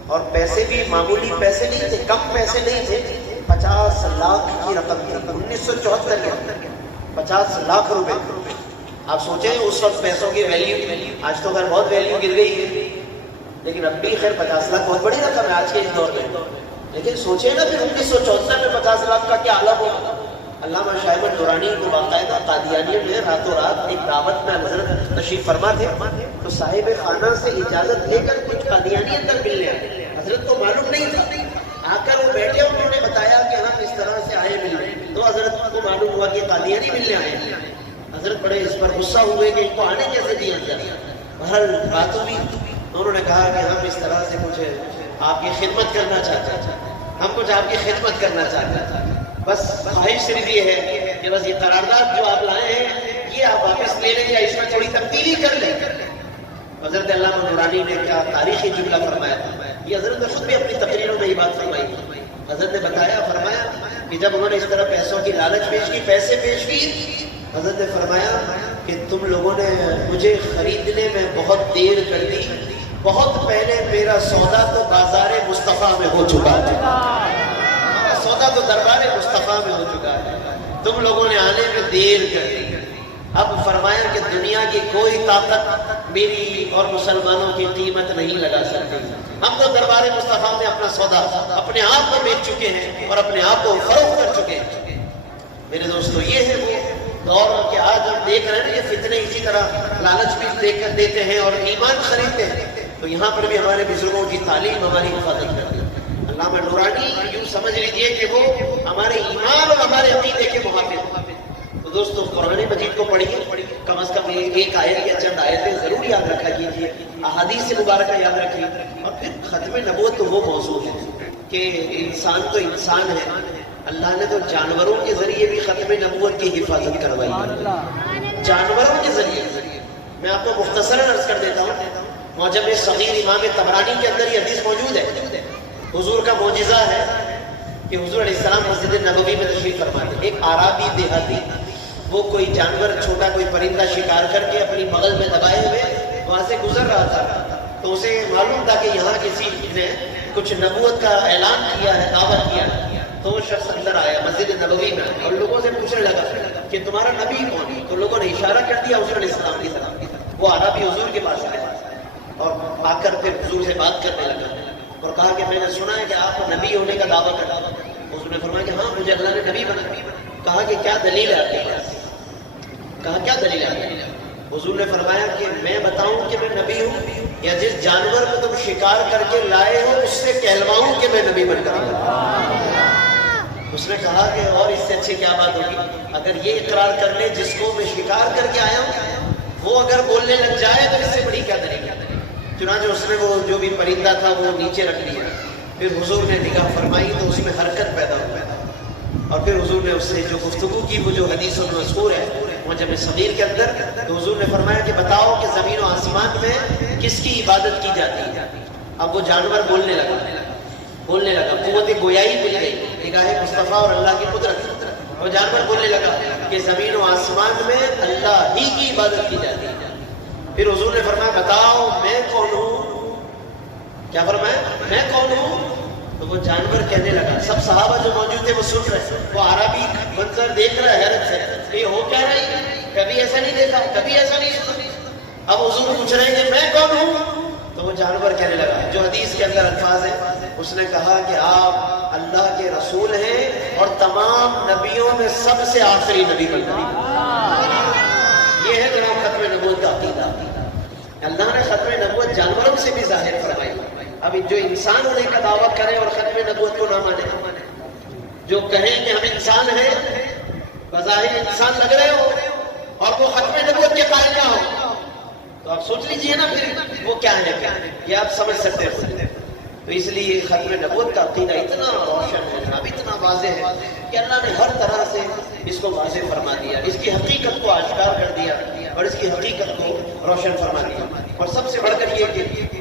اور پیسے بھی معمولی پیسے نہیں تھے، کم پیسے نہیں تھے، 50 لاکھ کی رقم تھی 1974 کے اندر، 50 لاکھ روپے۔ آپ سوچیں اس وقت پیسوں کی ویلیو، آج تو خیر بہت ویلیو گر گئی ہے، لیکن اب بھی خیر 50 لاکھ بہت بڑی رقم ہے آج کے اس دور میں، لیکن سوچیں نا پھر 1974 میں 50 لاکھ کا کیا عالم ہوگا۔ علامہ شاہ احمد نورانی کو باقاعدہ قادیانیوں نے راتوں رات ایک دعوت میں حضرت تشریف فرما تھے تو صاحب خانہ سے اجازت لے کر کچھ قادیانی اندر ملنے آئے، حضرت کو معلوم نہیں تھا، آ کر وہ بیٹھے، انہوں نے بتایا کہ ہم اس طرح سے آئے ملنے، تو حضرت کو معلوم ہوا کہ قادیانی ملنے آئے ہیں۔ حضرت بڑے اس پر غصہ ہوئے کہ ان کو آنے کیسے دیا جائے، ہر بات ہوئی، انہوں نے کہا کہ ہم اس طرح سے کچھ آپ کی خدمت کرنا چاہتے ہیں، ہم کچھ آپ کی خدمت کرنا چاہتے ہیں، بس خواہش صرف یہ ہے کہ بس یہ قرارداد جو آپ لائے ہیں یہ آپ واپس لے لیں یا اس میں تھوڑی تبدیلی کر لیں۔ حضرت علامہ نورانی نے کیا تاریخی جملہ فرمایا تھا، یہ حضرت نے خود بھی اپنی تقریروں میں یہ بات فرمائی۔ حضرت نے بتایا، فرمایا کہ جب انہوں نے اس طرح پیسوں کی لالچ پیش کی، پیسے پیش کی، حضرت نے فرمایا کہ تم لوگوں نے مجھے خریدنے میں بہت دیر کر دی، بہت پہلے میرا سودا تو بازار مصطفیٰ میں ہو چکا ہے، سودا تو دربار مصطفیٰ میں ہو چکا ہے، تم لوگوں نے آنے میں دیر کر دی۔ اب فرمایا کہ دنیا کی کوئی طاقت میری اور مسلمانوں کی قیمت نہیں لگا سکتی، ہم تو دربار مصطفیٰ میں اپنا سودا اپنے آپ کو بیچ چکے ہیں اور اپنے آپ کو فروخت کر چکے ہیں۔ میرے دوستو، یہ ہے وہ دور کہ آج ہم دیکھ رہے ہیں نا یہ فتنے اسی طرح لالچ بھی دے کر دیتے ہیں اور ایمان خریدتے ہیں، تو یہاں پر بھی ہمارے بزرگوں کی تعلیم ہماری حفاظت کرتی ہے۔ علامہ نورانی یوں سمجھ لیجئے کہ وہ ہمارے ایمان اور ہمارے عقیدے کے محافظ۔ تو دوستو قرآن مجید کو پڑھیے، کم از کم ایک آیت یا چند آیتیں ضرور یاد رکھا کیجیے، احادیث مبارکہ یاد رکھیے، اور پھر ختم نبوت تو وہ موضوع ہے کہ انسان تو انسان ہے، اللہ نے تو جانوروں کے ذریعے بھی ختم نبوت کی حفاظت کروائی ہے، جانوروں کے ذریعے۔ میں آپ کو مختصراً عرض کر دیتا ہوں، معجم صغیر امام طبرانی کے اندر یہ حدیث موجود ہے۔ حضور کا معجزہ ہے کہ حضور علیہ السلام مسجد نبوی میں تشریف فرما تھے، ایک اعرابی دیہاتی وہ کوئی جانور چھوٹا کوئی پرندہ شکار کر کے اپنی بغل میں دبائے ہوئے وہاں سے گزر رہا تھا، تو اسے معلوم تھا کہ یہاں کسی نے کچھ نبوت کا اعلان کیا ہے، دعویٰ کیا ہے، تو وہ شخص اندر آیا مسجد نبوی میں اور لوگوں سے پوچھنے لگا کہ تمہارا نبی کون ہے؟ تو لوگوں نے اشارہ کر دیا حضور علیہ السلام کی طرف۔ وہ عربی حضور کے پاس آیا اور آ کر پھر حضور سے بات کرنے لگا اور کہا کہ میں نے سنا ہے کہ آپ نبی ہونے کا دعویٰ کرتے ہیں۔ حضور نے فرمایا کہ ہاں مجھے اللہ نے نبی بنا۔ کہا کہ کیا دلیل ہے آپ کے پاس؟ کہا کیا دلیل ہے؟ حضور نے فرمایا کہ میں بتاؤں کہ میں نبی ہوں یا جس جانور کو تم شکار کر کے لائے ہو اس سے کہلواؤں کہ میں نبی بن کر آیا؟ اس نے کہا کہ اور اس سے اچھی کیا بات ہوگی، اگر یہ اقرار کر لے جس کو میں شکار کر کے آیا ہوں وہ اگر بولنے لگ جائے تو اس سے بڑی کیا دلیل ہے؟ چنانچہ اس نے وہ جو بھی پرندہ تھا وہ نیچے رکھ لیا، پھر حضور نے نگاہ فرمائی تو اس میں حرکت پیدا ہوا، اور پھر حضور نے اس سے جو گفتگو کی وہ جو حدیث و مذکور ہے معجم صغیر کے اندر، تو حضور نے فرمایا کہ بتاؤ کہ زمین و آسمان میں کس کی عبادت کی جاتی ہے؟ اب وہ جانور بولنے لگا، قوت گویائی مل گئی، نگاہ مصطفیٰ اور اللہ کی قدرت، وہ جانور بولنے لگا کہ زمین و آسمان میں اللہ ہی کی عبادت کی جاتی ہے۔ پھر حضور نے فرمایا بتاؤ میں کون ہوں؟ کیا فرمایا؟ میں کون ہوں؟ تو وہ جانور کہنے لگا، سب صحابہ جو موجود تھے وہ سن رہے، وہ عربی منظر دیکھ رہا ہے حیرت سے کہ یہ ہو کیا رہی ہے، کبھی ایسا نہیں دیکھا، کبھی ایسا نہیں سنا۔ اب حضور پوچھ رہے ہیں کہ میں کون ہوں؟ تو وہ جانور کہنے لگا جو حدیث کے اندر الفاظ ہیں، اس نے کہا کہ آپ اللہ کے رسول ہیں اور تمام نبیوں میں سب سے آخری نبی بن گئے۔ یہ ہے جناب ختم نبوت کا عقیدہ۔ اللہ نے ختم نبوت جانوروں سے بھی ظاہر فرمائی۔ اب جو انسان ہونے کا دعویٰ کرے اور ختم نبوت کو نہ مانے، جو کہیں کہ ہم انسان ہیں، بظاہر انسان لگ رہے ہو اور وہ ختم نبوت کے قائل نہ ہو، تو آپ سوچ لیجئے نا پھر وہ کیا ہے، یہ آپ سمجھ سکتے ہیں۔ تو اس لیے ختم نبوت کا عقیدہ اتنا روشن ہے جناب، اتنا واضح ہے کہ اللہ نے ہر طرح سے اس کو واضح فرما دیا، اس کی حقیقت کو آشکار کر دیا اور اس کی حقیقت کو روشن فرما دیا۔ اور سب سے بڑھ کر یہ کہ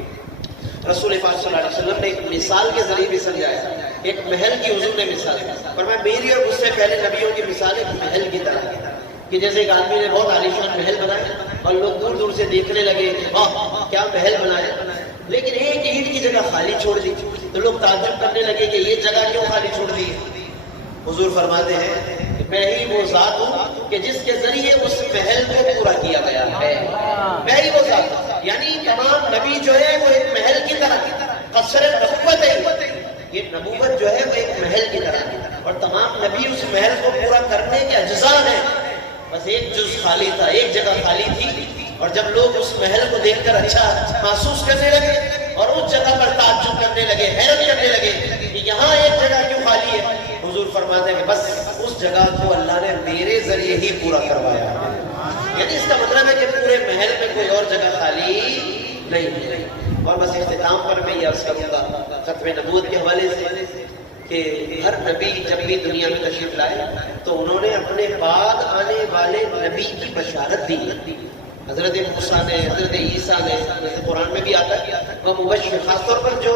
رسول پاک صلی اللہ علیہ وسلم نے ایک مثال کے ذریعے بھی سمجھایا، ایک محل کی حضور نے مثال دی، فرمایا میری اور مجھ سے پہلے نبیوں کی مثال ایک محل کی طرح ہے، کہ جیسے ایک آدمی نے بہت عالیشان محل بنایا اور لوگ دور دور سے دیکھنے لگے کہ واہ کیا محل بنایا، لیکن ایک اینٹ کی جگہ خالی چھوڑ دی تو لوگ تعجب کرنے لگے کہ یہ جگہ کیوں خالی چھوڑ دی۔ حضور فرماتے ہیں کہ میں ہی وہ ذات ہوں کہ جس کے ذریعے اس محل کو پورا کیا گیا ہے، میں ہی وہ ذات ہوں۔ یعنی تمام نبی جو ہے وہ ایک محل کی طرح، قصر نبوت ہے، یہ نبوت جو ہے وہ ایک محل کی طرح، اور تمام نبی اس محل کو پورا کرنے کے اجزاء ہیں، بس ایک جز خالی تھا، ایک جگہ خالی تھی، اور جب لوگ اس محل کو دیکھ کر اچھا محسوس کرنے لگے اور اس جگہ پر تعجب کرنے لگے، حیرت کرنے لگے کہ یہاں ایک جگہ کیوں خالی ہے، حضور فرماتے ہیں کہ بس اس جگہ کو اللہ نے میرے ذریعے ہی پورا کروایا ہے۔ یعنی اس کا مطلب ہے کہ پورے محل میں کوئی اور جگہ خالی نہیں ہے۔ اور بس اختتام پر میں یہ عرض کروں گا ختم نبوت کے حوالے سے کہ ہر نبی جب بھی دنیا میں تشریف لائے تو انہوں نے اپنے بعد آنے والے نبی کی بشارت دی۔ حضرت موسیٰ نے، حضرت عیسیٰ نے، جیسے قرآن میں بھی آتا ہے وہ مبشر، خاص طور پر جو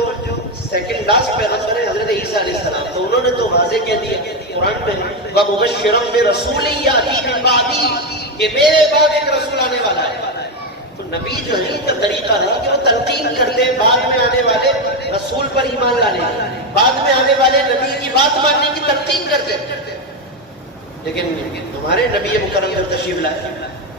سیکنڈ لاسٹ پیغمبر ہے حضرت عیسیٰ علیہ السلام، تو انہوں نے تو واضح کہہ دیا قرآن میں وَمُبَشِّرًا بِرَسُولٍ يَأْتِي مِن بَعْدِي، کہ میرے بعد ایک رسول آنے والا ہے۔ تو نبی جو ہے ان کا طریقہ ہے کہ وہ تلقین کرتے ہیں بعد میں آنے والے رسول پر ایمان لانے کی، بعد میں آنے والے نبی کی بات ماننے کی تلقین کرتے ہیں۔ لیکن ہمارے نبی مکرم جب تشریف لائے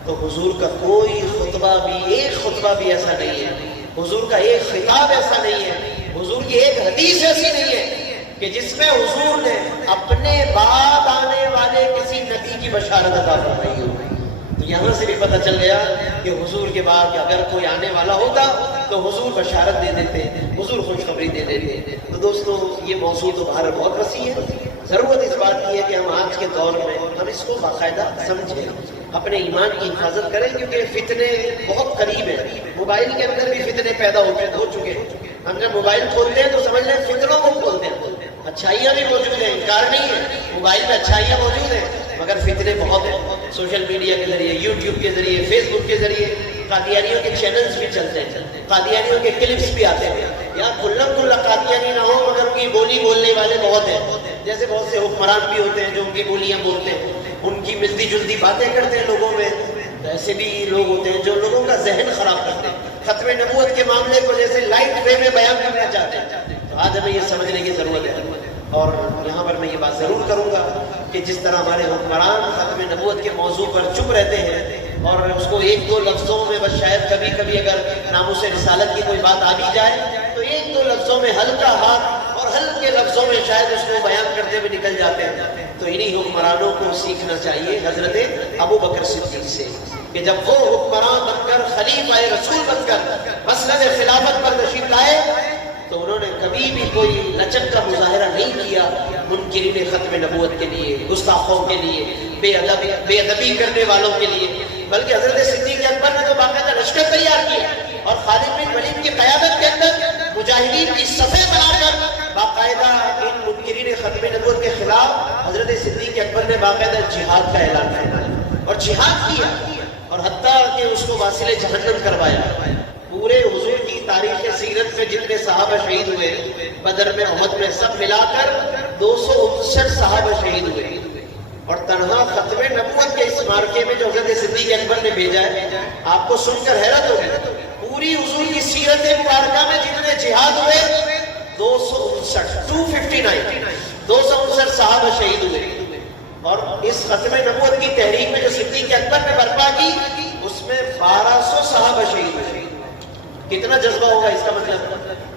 تو حضور کا کوئی خطبہ بھی، ایک خطبہ بھی ایسا نہیں ہے، حضور کا ایک خطاب ایسا نہیں ہے، حضور کی ایک حدیث ایسی نہیں ہے کہ جس میں حضور نے اپنے بعد آنے والے کسی نبی کی بشارت عطا فرمائی ہو. تو یہاں سے بھی پتہ چل گیا کہ حضور کے بعد اگر کوئی آنے والا ہوتا تو حضور بشارت دے دیتے, حضور خوشخبری دے دیتے. تو دوستو یہ موضوع تو باہر بہت وسیع ہے. ضرورت اس بات کی ہے کہ ہم آج کے دور میں ہم اس کو باقاعدہ سمجھیں, اپنے ایمان کی حفاظت کریں, کیونکہ فتنے بہت قریب ہیں. موبائل کے اندر بھی فتنے پیدا ہو چکے ہیں. ہم جب موبائل کھولتے ہیں تو سمجھ لیں فتنوں کو کھولتے ہیں. اچھائیاں بھی موجود ہیں, انکار نہیں ہے, موبائل میں اچھائیاں موجود ہیں, مگر فتنے بہت ہیں. سوشل میڈیا کے ذریعے, یوٹیوب کے ذریعے, فیس بک کے ذریعے قادیانیوں کے چینلز بھی چلتے ہیں, قادیانیوں کے کلپس بھی آتے ہیں. یا کلم کل قادیانی نہ ہو مگر ان کی بولی بولنے والے بہت ہیں. جیسے بہت سے حکمران بھی ہوتے ہیں جو ان کی بولیاں بولتے ہیں, ان کی ملتی جلتی باتیں کرتے ہیں لوگوں میں. ایسے بھی لوگ ہوتے ہیں جو لوگوں کا ذہن خراب کرتے ہیں, ختم نبوت کے معاملے کو جیسے لائٹ وے میں بیان کرنا چاہتے ہیں. تو آج ہمیں یہ سمجھنے کی ضرورت ہے. اور یہاں پر میں یہ بات ضرور کروں گا کہ جس طرح ہمارے حکمران ختم نبوت کے موضوع پر چپ رہتے ہیں اور اس کو ایک دو لفظوں میں بس شاید کبھی کبھی اگر ناموس رسالت کی کوئی بات آ بھی جائے تو ایک دو لفظوں میں ہلکا ہاتھ اور ہلکے لفظوں میں شاید اس کو بیان کرتے ہوئے نکل جاتے ہیں. تو انہی حکمرانوں کو سیکھنا چاہیے حضرت ابو بکر صدیق سے کہ جب وہ حکمران بن کر, خلیفہ رسول بن کر مسند خلافت پر تشریف لائے تو انہوں نے کبھی بھی کوئی لچک کا مظاہرہ نہیں کیا منکرین ختم نبوت کے لیے, گستاخوں کے لیے, بے ادبی کرنے والوں کے لیے. بلکہ حضرت صدیق اکبر نے تو باقاعدہ لشکر تیار کیا اور خالد بن ولید کی قیادت کے اندر مجاہدین کی صفیں بنا کر باقاعدہ ان منکرین ختم نبوت کے خلاف حضرت صدیق اکبر نے باقاعدہ جہاد کا اعلان کیا اور جہاد کیا, اور حتیٰ کہ اس کو واصل جہنم کروایا. پورے حضور کی تاریخ سیرت میں جتنے صحابہ شہید ہوئے, بدر میں, احد میں, سب ملا کر 259 صحابہ شہید ہوئے. اور تنہا ختم نبوت کے اس مارکے میں جو حضرت صدیق اکبر نے بھیجا ہے, آپ کو سن کر حیرت ہوگی, پوری حضور کی سیرت مبارکہ میں جتنے جہاد ہوئے 259 صحابہ شہید ہوئے. اور اس ختم نبوت کی تحریک میں جو صدیق اکبر نے برپا کی اس میں 1200 صحابہ شہید ہوئے. کتنا جذبہ ہوگا اس کا مطلب,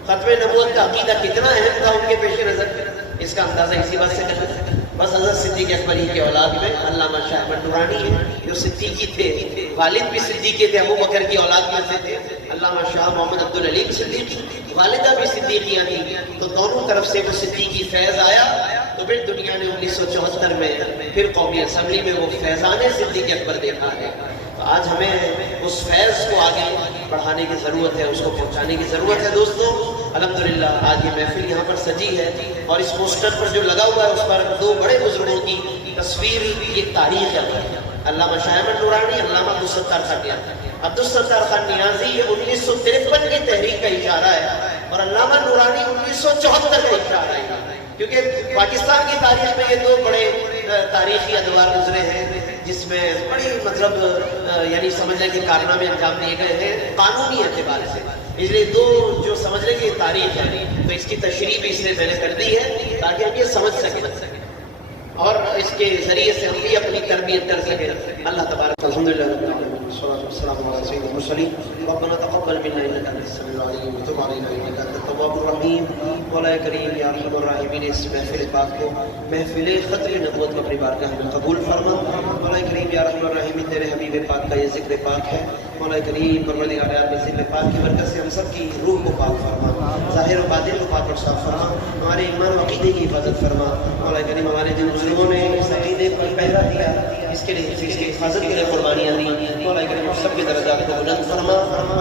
ختم نبوت کا عقیدہ کتنا اہم تھا ان کے پیش نظر, اس کا اندازہ اسی بات سے کر سکتے ہیں. بس حضرت صدیق اکبر ہی کے اولاد میں علامہ شاہ احمد نورانی ہے جو صدیقی تھے, والد بھی صدیقی تھے, ابو بکر کی اولاد میں سے تھے. علامہ شاہ محمد عبدالعلیم صدیقی, والدہ بھی صدیقیاں تھیں. تو دونوں طرف سے وہ صدیقی فیض آیا. تو پھر دنیا نے 1974 میں پھر قومی اسمبلی میں وہ فیضان صدیق اکبر دیکھا ہے. تو آج ہمیں اس فیض کو آگے بڑھانے کی ضرورت ہے, اس کو پہنچانے کی ضرورت ہے. دوستو الحمدللہ آج یہ محفل یہاں پر سجی ہے اور اس پوسٹر پر جو لگا ہوا ہے اس پر دو بڑے بزرگوں کی تصویر, یہ تاریخ ہے. علامہ شاہ احمد نورانی, علامہ عبدالستار خان نیازی. عبدالستار خان نیازی یہ 1953 کی تحریک کا اشارہ ہے اور علامہ نورانی 1974 کا اشارہ ہے. کیونکہ پاکستان کی تاریخ میں یہ دو بڑے تاریخی ادوار گزرے ہیں جس میں بڑی مطلب یعنی سمجھ لیں کہ کارنامے انجام دیے گئے ہیں قانونی اعتبار سے. اس لیے دو جو سمجھ لیں کہ تاریخ ہے تو اس کی تشریح بھی اس لیے میں نے کر دی ہے تاکہ ہم یہ سمجھ سکیں اور اس کے ذریعے سے ہم بھی اپنی تربیت کر سکیں. اللہ تبارک الحمدللہ والصلاة والسلام على سيد المرسلين. ربنا تقبل منا انك انت السميع العليم وتب علينا انك انت التواب الرحيم. مولا کریم یا ارحم الراحمین اس محفل پاک کو, محفل ختم نبوت کو اپنی بارگاہ میں قبول فرما. مولا کریم یا ارحم الراحمین تیرے حبیب پاک کا یہ ذکر پاک ہے. مولا کریم پروردگار عالم ذکر پاک کی برکت سے ہم سب کی روح کو پاک فرما, ظاہر و باطن کو پاک اور صاف فرما, ہمارے ایمان و عقیدے کی حفاظت فرما. مولا کریم ہمارے جن بزرگوں نے اس عقیدے پر پہرا دیا, اس کے لیے اس کی حفاظت کے لیے قربانیاں دی, مولا کریم ہم سب کے درجات کو بلند فرما.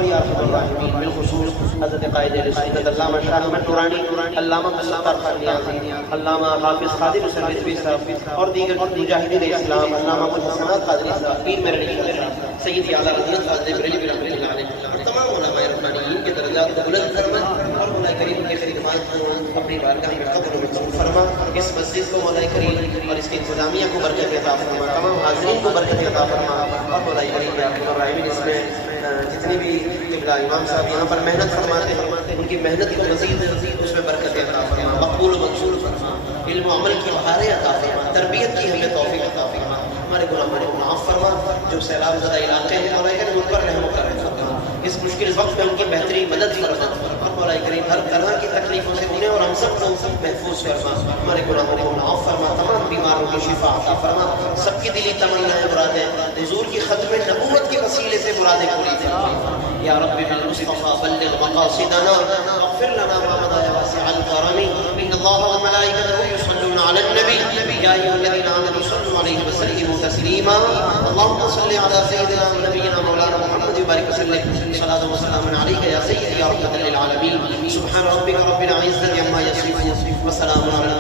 یا ارحم الراحمین بالخصوص حضرت قائد اہل سنت علامہ شاہ احمد نورانی, علامہ عبدالستار خان نیازی, علامہ حافظ خادم حسین رضوی صاحب اور دیگر مجاہدین اسلام, علامہ محمد قادری صاحب, پیر میرے صاحب, سیدی اعلیٰ حضرت فاضل بریلوی رحمۃ اللہ علیہ اور تمام علماء ربانیین کے درجات کو بلند فرما اور مولا کریم کی خدمات کو اپنی بارگاہ میں قبول و منظور فرما. اس مسجد کو مولا کریم اور اس کی انتظامیہ کو برکت عطا فرما, تمام حاضرین کو برکت عطا فرما اور مولا کریم یا ارحم الراحمین اس میں جتنی بھی قبلہ امام صاحب یہاں پر محنت فرماتے ہیں ان کی محنت کو مزید اس میں برکت عطا فرما, مقبول و منظور فرما, علم و عمل کی بہاریں عطا فرما, تربیت کی ہمیں توفیق عطا فرما. ہمارے گناہوں کو معاف فرما, جو سیلاب زدہ علاقے ہیں اور ان پر رحم و کرم فرما. اس مشکل وقت میں ان کی بہترین مدد فرما اور مولا کریم ہر طرح کی تکلیفوں سے انہیں اور ہم سب کو محفوظ فرما، ہمارے گناہوں کو معاف فرما، تمام بیماروں کو شفا عطا فرما، سب کی دلی تمنائیں مرادیں حضور کی ختم نبوت کے وسیلے سے مرادیں پوری فرما یا رب بالمصطفى بلغ مقاصدنا واغفر لنا ما مضى يا واسع الكرم ان الله وملائكته يصلون على النبي يا ايها الذين امنوا صلوا عليه وسلموا تسليما اللهم صل على سيدنا ونبينا مولانا محمد وبارك وسلم صلاه وسلام عليك يا سيدي يا رحمه للعالمين سبحان ربك رب العزه عما يصفون وسلام على